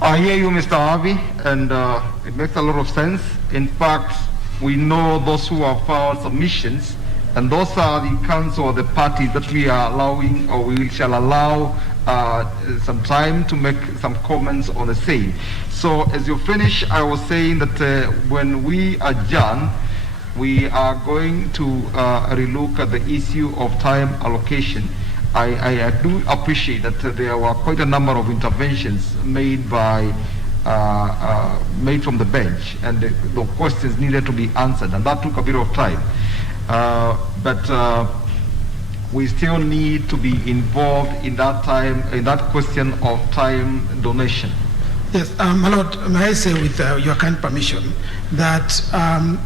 I hear you, Mr. Harvey, and it makes a lot of sense. In fact, we know those who have filed submissions, and those are the council or the parties that we are allowing, or we shall allow some time to make some comments on the same. So as you finish, I was saying that when we adjourn, we are going to relook at the issue of time allocation. I do appreciate that there were quite a number of interventions made by made from the bench, and the questions needed to be answered, and that took a bit of time. But we still need to be involved in that time, in that question of time donation. Yes, my Lord, may I say with your kind permission that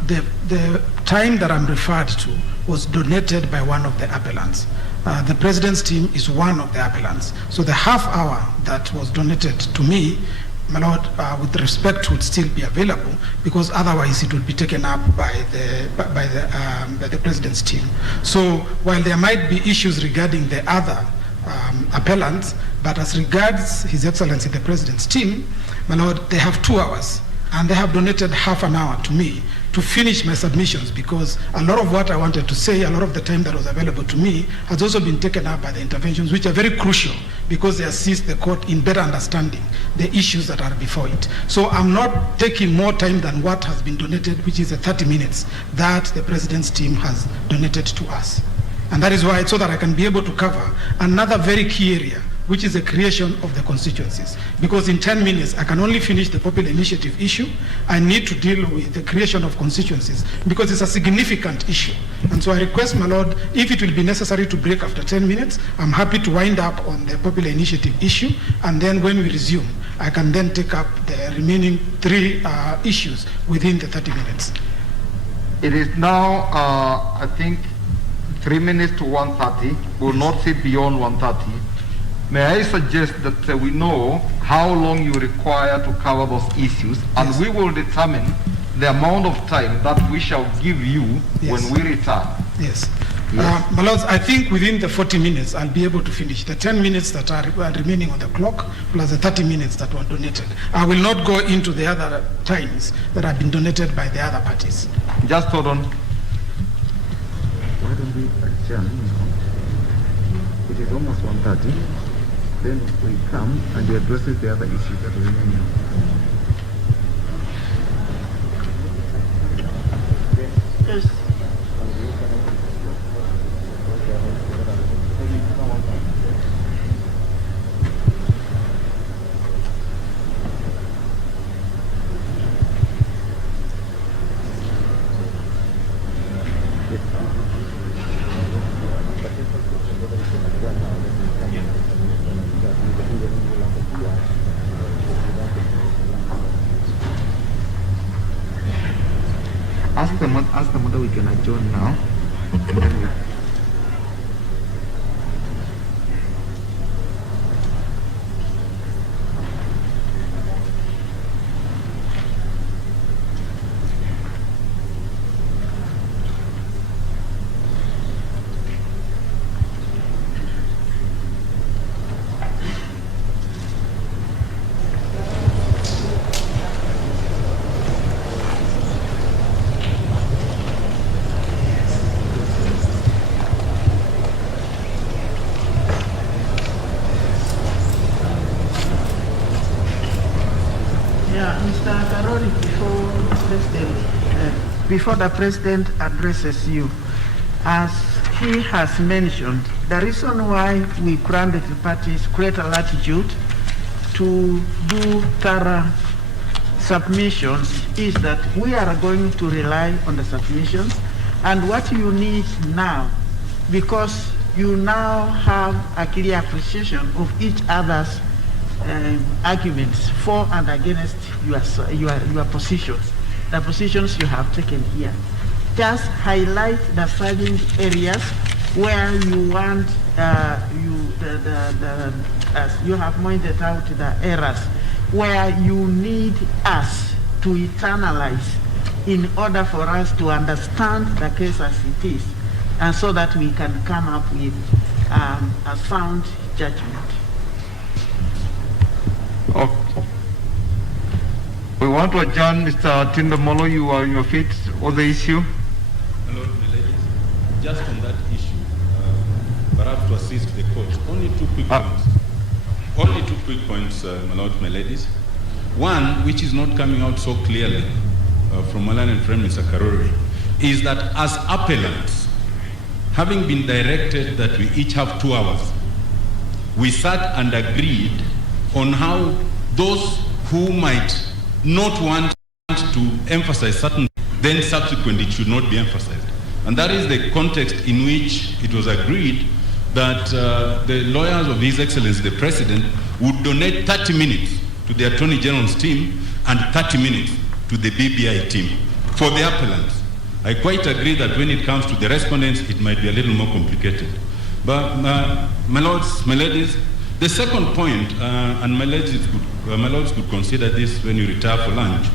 the time that I'm referred to was donated by one of the appellants. The President's team is one of the appellants. So the half hour that was donated to me, my Lord, with respect, would still be available, because otherwise it would be taken up by the President's team. So while there might be issues regarding the other appellants, but as regards His Excellency the President's team, my Lord, they have 2 hours, and they have donated half an hour to me to finish my submissions, because a lot of what I wanted to say, a lot of the time that was available to me, has also been taken up by the interventions, which are very crucial because they assist the court in better understanding the issues that are before it. So I'm not taking more time than what has been donated, which is the 30 minutes that the President's team has donated to us. And that is why, so that I can be able to cover another very key area, which is the creation of the constituencies. Because in 10 minutes, I can only finish the popular initiative issue. I need to deal with the creation of constituencies, because it's a significant issue. And so I request, my Lord, if it will be necessary to break after 10 minutes, I'm happy to wind up on the popular initiative issue, and then when we resume, I can then take up the remaining 3 issues within the 30 minutes. It is now, I think, 3 minutes to 1:30. We'll not sit beyond 1:30. May I suggest that we know how long you require to cover those issues, and we will determine the amount of time that we shall give you when we return. Yes. My Lords, I think within the 40 minutes, I'll be able to finish the 10 minutes that are remaining on the clock, plus the 30 minutes that were donated. I will not go into the other times that have been donated by the other parties. Just hold on. Why don't we adjourn now? It is almost 1:30. Then we come and we address the other issues that remain. Yes. Ask them whether we can adjourn now. Mr. Karori, before the President addresses you, as he has mentioned, the reason why we granted the parties greater latitude to do thorough submissions is that we are going to rely on the submissions, and what you need now, because you now have a clear appreciation of each other's arguments for and against your positions, the positions you have taken here. Just highlight the salient areas where you want, as you have pointed out, the errors, where you need us to internalize in order for us to understand the case as it is, and so that we can come up with a sound judgment. Okay. We want to adjourn. Mr. Tindamolo, you are on your feet. On the issue? Hello, ladies. Just on that issue, perhaps to assist the court, only two quick points. Only 2 quick points, my lord, my ladies. One, which is not coming out so clearly from my learned friend, Mr. Karori, is that as appellants, having been directed that we each have 2 hours, we sat and agreed on how those who might not want to emphasize certain, then subsequently it should not be emphasized. And that is the context in which it was agreed that the lawyers of His Excellency the President would donate 30 minutes to the Attorney General's team and 30 minutes to the BBI team for the appellants. I quite agree that when it comes to the respondents, it might be a little more complicated. But my lords, my ladies, the second point, and my lords could consider this when you retire for lunch,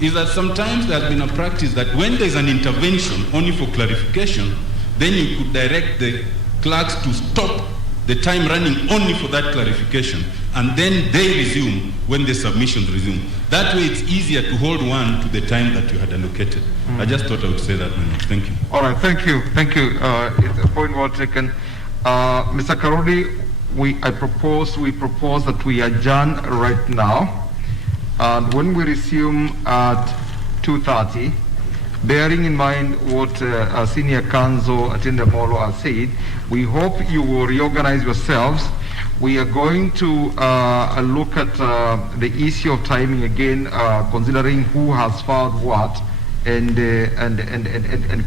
is that sometimes there has been a practice that when there's an intervention only for clarification, then you could direct the clerks to stop the time running only for that clarification, and then they resume when the submissions resume. That way it's easier to hold one to the time that you had allocated. I just thought I would say that, man. Thank you. All right, thank you. Thank you. It's a point well taken. Mr. Karori, we propose that we adjourn right now, and when we resume at 2:30, bearing in mind what Senior Counsel Tindamolo has said, we hope you will reorganize yourselves. We are going to look at the issue of timing again, considering who has filed what, and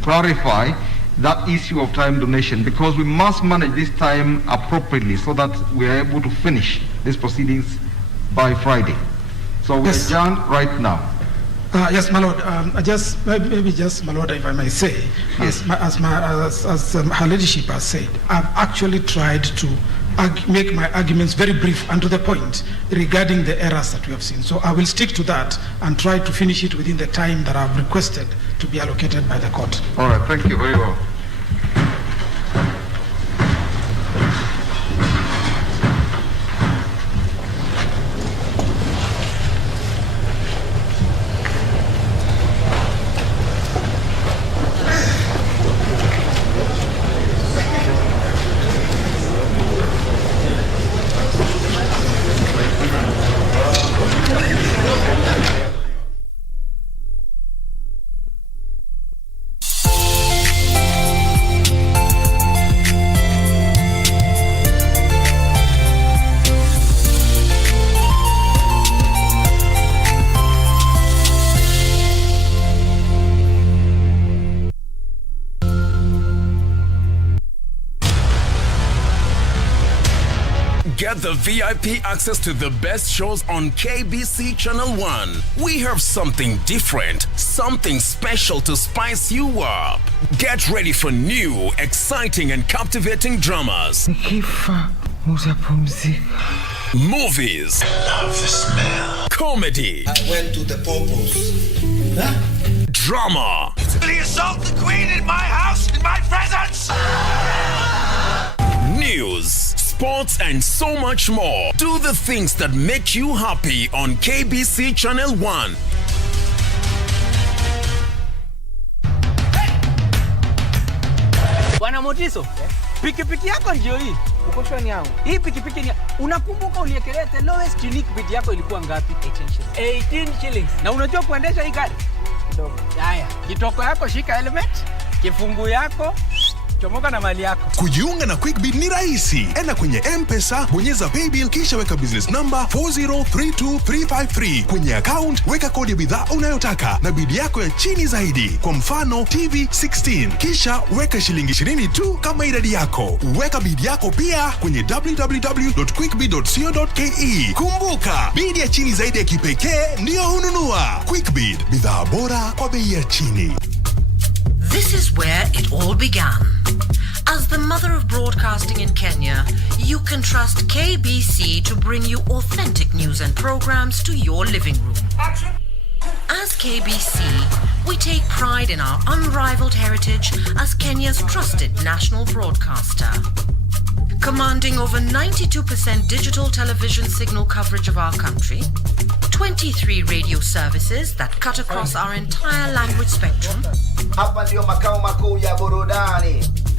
clarify that issue of time donation, because we must manage this time appropriately so that we are able to finish these proceedings by Friday. So we adjourn right now. Yes, my lord. Maybe just, my lord, if I may say, yes. as her ladyship has said, I've actually tried to make my arguments very brief and to the point regarding the errors that we have seen. So I will stick to that and try to finish it within the time that I've requested to be allocated by the court. All right, thank you very well. Get the VIP access to the best shows on KBC Channel 1. We have something different, something special to spice you up. Get ready for new, exciting and captivating dramas. Movies. I love the smell. Comedy. I went to the Popos. Huh? Drama. Will you assault the Queen in my house, in my presence? News, sports, and so much more. Do the things that make you happy on KBC Channel 1. Bwana Motiso, pikipiki yako ndio hii. Uko shoni yangu. Hii pikipiki ni unakumbuka uliekelea the lowest unique bid yako ilikuwa ngapi? 18 shillings. Na unajua kuendesha hii gari? Kidogo. Haya, kitoko yako shika helmet, kifungu yako, chomoka na mali yako. Kujiunga na QuickBid ni rahisi. Enda kwenye M-Pesa, bonyeza paybill kisha weka business number 4032353. Kwenye account weka kodi ya bidhaa unayotaka na bid yako ya chini zaidi. Kwa mfano TV 16. Kisha weka shilingi 20 tu kama idadi yako. Weka bid yako pia kwenye www.quickbid.co.ke. Kumbuka, bid ya chini zaidi ya kipekee ndio hununua. QuickBid, bidhaa bora kwa bei ya chini. This is where it all began. As the mother of broadcasting in Kenya, you can trust KBC to bring you authentic news and programs to your living room. As KBC, we take pride in our unrivaled heritage as Kenya's trusted national broadcaster. Commanding over 92% digital television signal coverage of our country, 23 radio services that cut across our entire language spectrum,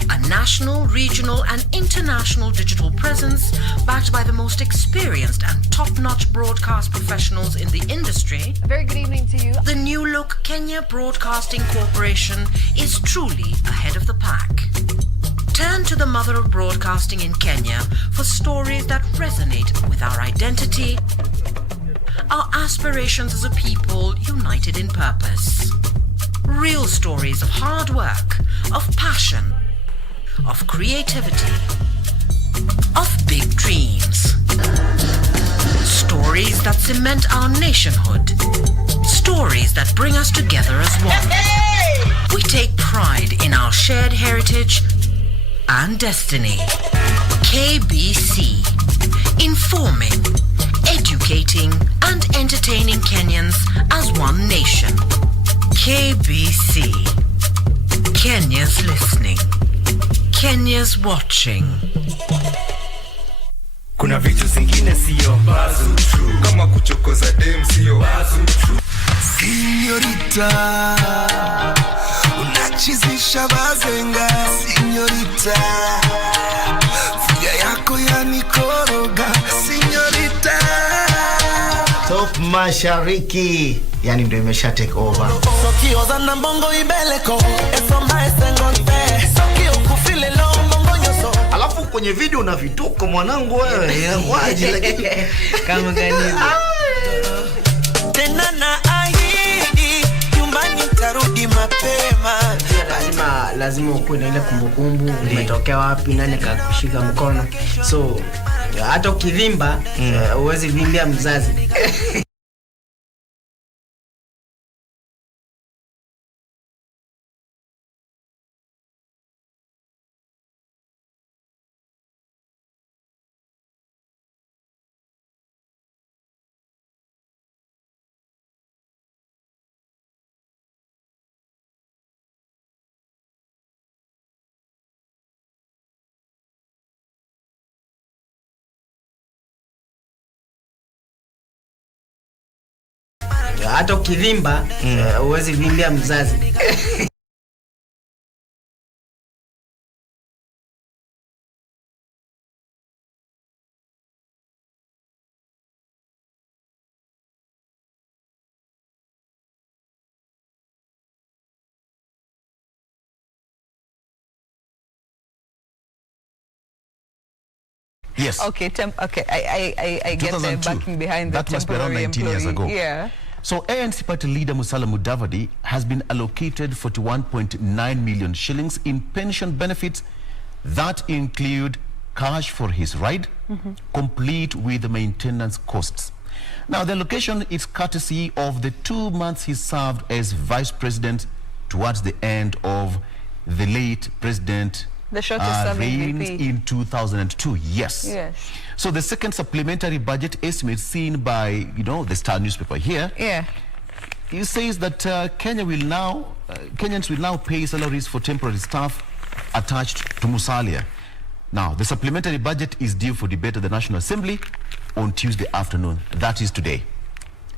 a national, regional and international digital presence backed by the most experienced and top-notch broadcast professionals in the industry. A very good evening to you. The new look Kenya Broadcasting Corporation is truly ahead of the pack. Turn to the mother of broadcasting in Kenya for stories that resonate with our identity, our aspirations as a people united in purpose. Real stories of hard work, of passion, of creativity, of big dreams. Stories that cement our nationhood. Stories that bring us together as one. We take pride in our shared heritage and destiny. KBC. Informing, educating, and entertaining Kenyans as one nation. KBC. Kenya's listening. Kenya's watching. Kuna vitu zingine sio bazu true, kama kuchokoza dem sio bazu true. Señorita, unachizisha bazenga. Señorita, fuga yako yanikoroga. Señorita, Top Mashariki, yani ndio imesha take over. Sokioza na mbongo ibeleko, eso maesengonte. Sokio kufile lo mbongo nyoso. Alafu kwenye video una vituko mwanangu wewe. Inakuaje lakini kama gani? Tena na ahidi nyumbani tarudi mapema. Lazima ukuwe na ile kumbukumbu, umetokea wapi, nani akakushika mkono. So hata ukivimba uwezi vimbia mzazi. Hata ukivimba uwezi vimbia mzazi. Yes. Okay, I get the backing behind the that must be around 19 employee. years ago. Yeah. So ANC party leader Musalia Mudavadi has been allocated 41.9 million shillings in pension benefits that include cash for his ride, complete with the maintenance costs. Now, the allocation is courtesy of the 2 months he served as vice president towards the end of the late president The shortest serving reigns VP. in 2002. Yes. Yes. So the second supplementary budget estimate seen by, the Star newspaper here, it says that Kenyans will now pay salaries for temporary staff attached to Musalia. Now, the supplementary budget is due for debate at the National Assembly on Tuesday afternoon. That is today.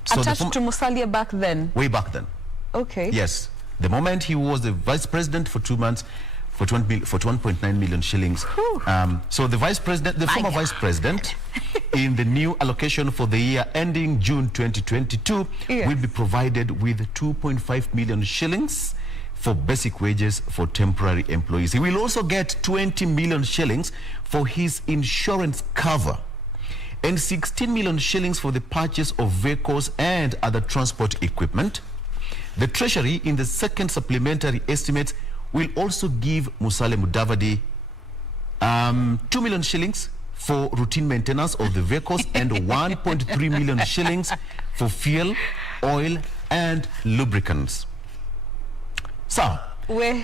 So Attached to Musalia back then? Way back then. Okay. Yes. The moment he was the vice president for 2 months, for 1.9 million shillings. So the former vice president, in the new allocation for the year ending June 2022, will be provided with 2.5 million shillings for basic wages for temporary employees. He will also get 20 million shillings for his insurance cover and 16 million shillings for the purchase of vehicles and other transport equipment. The Treasury, in the second supplementary estimate, will also give Musalia Mudavadi 2 million shillings for routine maintenance of the vehicles and 1.3 million shillings for fuel, oil, and lubricants. So,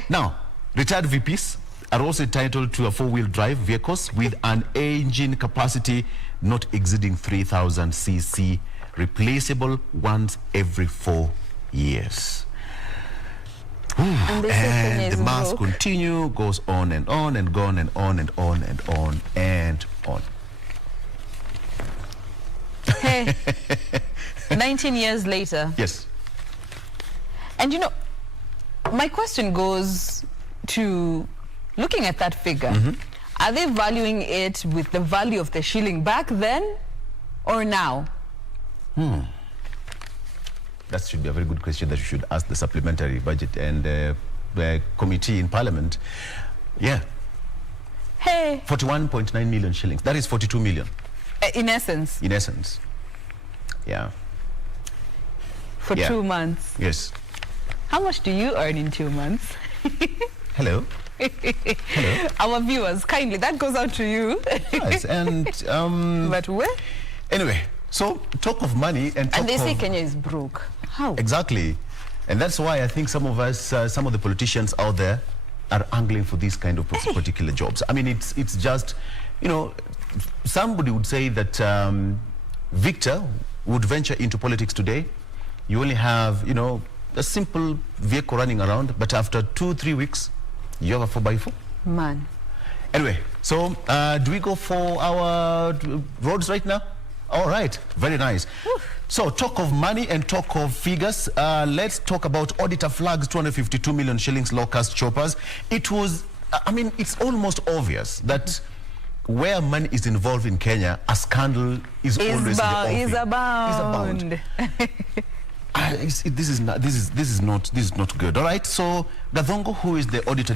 now, retired VPs are also entitled to a four-wheel drive vehicles with an engine capacity not exceeding 3,000 cc, replaceable once every 4 years. And the mass continue, goes on and on and on and on and on and on and on. Hey, 19 years later. Yes. And you know, my question goes to looking at that figure. Are they valuing it with the value of the shilling back then or now? That should be a very good question that you should ask the supplementary budget and the committee in Parliament. Yeah. Hey. 41.9 million shillings. That is 42 million. In essence. In essence. Yeah. For 2 months. Yes. How much do you earn in 2 months? Hello. Hello. Our viewers, kindly, that goes out to you. Yes, and but where? Anyway, so talk of money and talk and they say of Kenya is broke. How? Exactly, and that's why I think some of us, some of the politicians out there, are angling for these kind of particular jobs. I mean, it's just, you know, somebody would say that Victor would venture into politics today. You only have, you know, a simple vehicle running around, but after 2-3 weeks, you have a 4x4. Man. Anyway, so do we go for our roads right now? All right, very nice. So talk of money and talk of figures. Let's talk about auditor flags 252 million shillings low-cost choppers. It was, I mean, it's almost obvious that where money is involved in Kenya, a scandal is always in the offing. Is abound. This is not good. All right. So Gathongo, who is the Auditor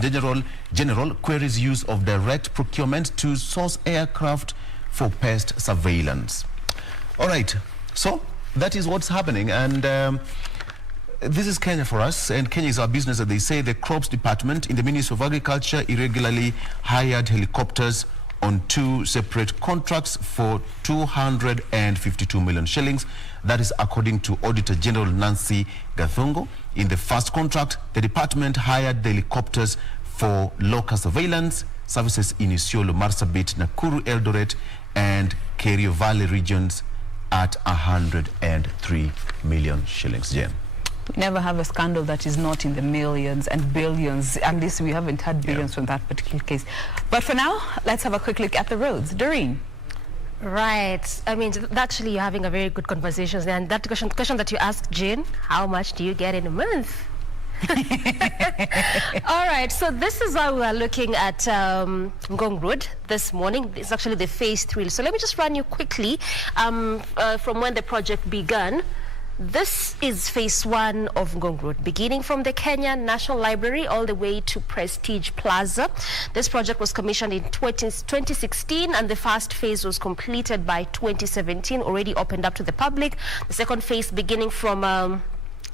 General, queries use of direct procurement to source aircraft for pest surveillance. All right. So that is what's happening, and this is Kenya for us, and Kenya is our business. As they say, the Crops Department in the Ministry of Agriculture irregularly hired helicopters on 2 separate contracts for 252 million shillings. That is according to Auditor General Nancy Gathongo. In the first contract, the department hired the helicopters for local surveillance services in Isiolo, Marsabit, Nakuru, Eldoret, and Kerio Valley regions at 103 million shillings. Jen. We never have a scandal that is not in the millions and billions. At least we haven't had billions from that particular case. But for now, let's have a quick look at the roads. Doreen. Right. I mean, actually, you're having a very good conversation. And that question that you asked, Jane, how much do you get in a month? All right, so this is how we are looking at Ngong Road this morning. It's actually the phase 3. So let me just run you quickly from when the project began. This is phase 1 of Ngong Road, beginning from the Kenya National Library all the way to Prestige Plaza. This project was commissioned in 2016, and the first phase was completed by 2017, already opened up to the public. The second phase, beginning from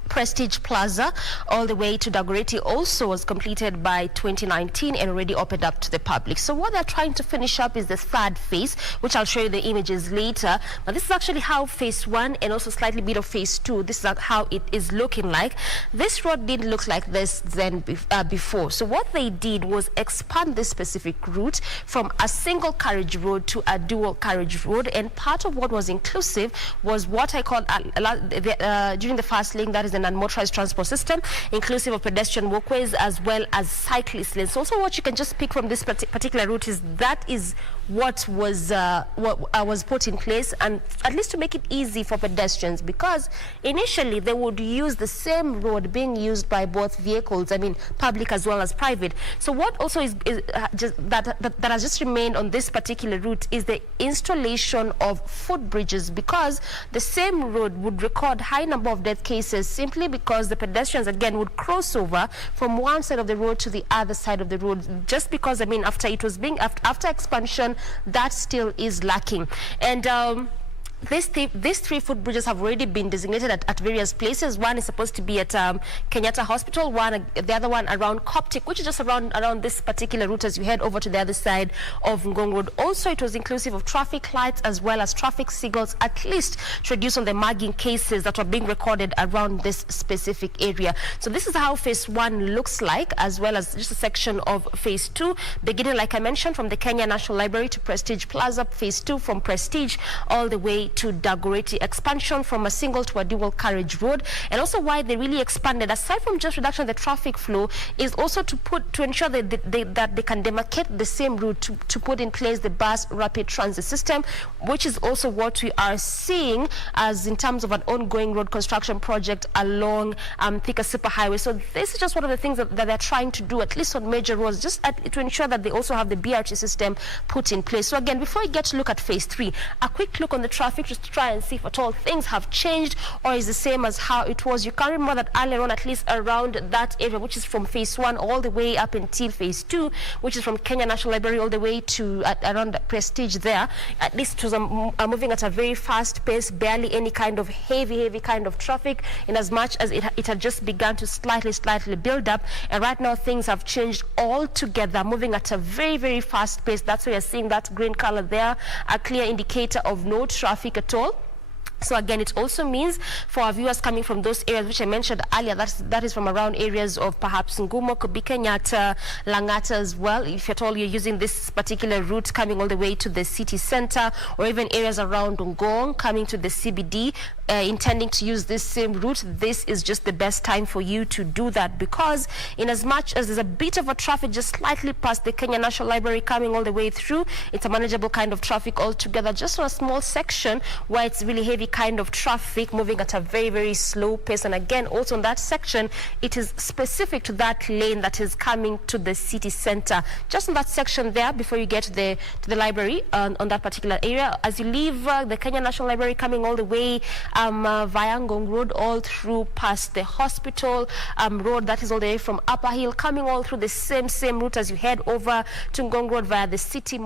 Prestige Plaza all the way to Dagoretti, also was completed by 2019 and already opened up to the public. So what they're trying to finish up is the third phase, which I'll show you the images later. But this is actually how phase 1 and also slightly bit of phase 2, this is how it is looking like. This road didn't look like this then before. So what they did was expand this specific route from a single carriage road to a dual carriage road, and part of what was inclusive was what I called during the first link, that is an unmotorized transport system, inclusive of pedestrian walkways as well as cyclist lanes. Also, what you can just pick from this particular route is that is what was put in place, and at least to make it easy for pedestrians, because initially they would use the same road being used by both vehicles, I mean public as well as private. So what also is just that has just remained on this particular route is the installation of footbridges, because the same road would record high number of death cases simply because the pedestrians again would cross over from one side of the road to the other side of the road, just because, I mean, after after expansion, that still is lacking. And these 3 footbridges have already been designated at various places. One is supposed to be at Kenyatta Hospital, the other one around Coptic, which is just around this particular route as you head over to the other side of Ngong Road. Also, it was inclusive of traffic lights as well as traffic signals, at least to reduce on the mugging cases that were being recorded around this specific area. So this is how phase 1 looks like, as well as just a section of phase 2, beginning, like I mentioned, from the Kenya National Library to Prestige Plaza. Phase 2 from Prestige all the way to Dagoretti. Expansion from a single to a dual carriage road. And also why they really expanded, aside from just reduction of the traffic flow, is also to ensure that they can demarcate the same route to put in place the bus rapid transit system, which is also what we are seeing as in terms of an ongoing road construction project along Thika Super Highway. So this is just one of the things that they're trying to do, at least on major roads, just to ensure that they also have the BRT system put in place. So again, before we get to look at phase 3, a quick look on the traffic just to try and see if at all things have changed or is the same as how it was. You can remember that earlier on, at least around that area, which is from phase 1 all the way up until phase 2, which is from Kenya National Library all the way to around Prestige there, at least it was moving at a very fast pace, barely any kind of heavy kind of traffic, in as much as it had just begun to slightly build up. And right now things have changed altogether, moving at a very fast pace. That's why you're seeing that green color there, a clear indicator of no traffic at all. So again, it also means for our viewers coming from those areas which I mentioned earlier, that is from around areas of perhaps Ngumo, Kenyatta, Langata as well, if at all you're using this particular route coming all the way to the city center, or even areas around Ngong coming to the CBD, intending to use this same route, this is just the best time for you to do that, because in as much as there's a bit of a traffic just slightly past the Kenya National Library coming all the way through, it's a manageable kind of traffic altogether, just on a small section where it's really heavy kind of traffic moving at a very slow pace. And again, also on that section, it is specific to that lane that is coming to the city center. Just on that section there, before you get to the library, on that particular area, as you leave the Kenya National Library coming all the way via Ngong Road, all through past the hospital road, that is all the way from Upper Hill, coming all through the same route as you head over to Ngong Road via the city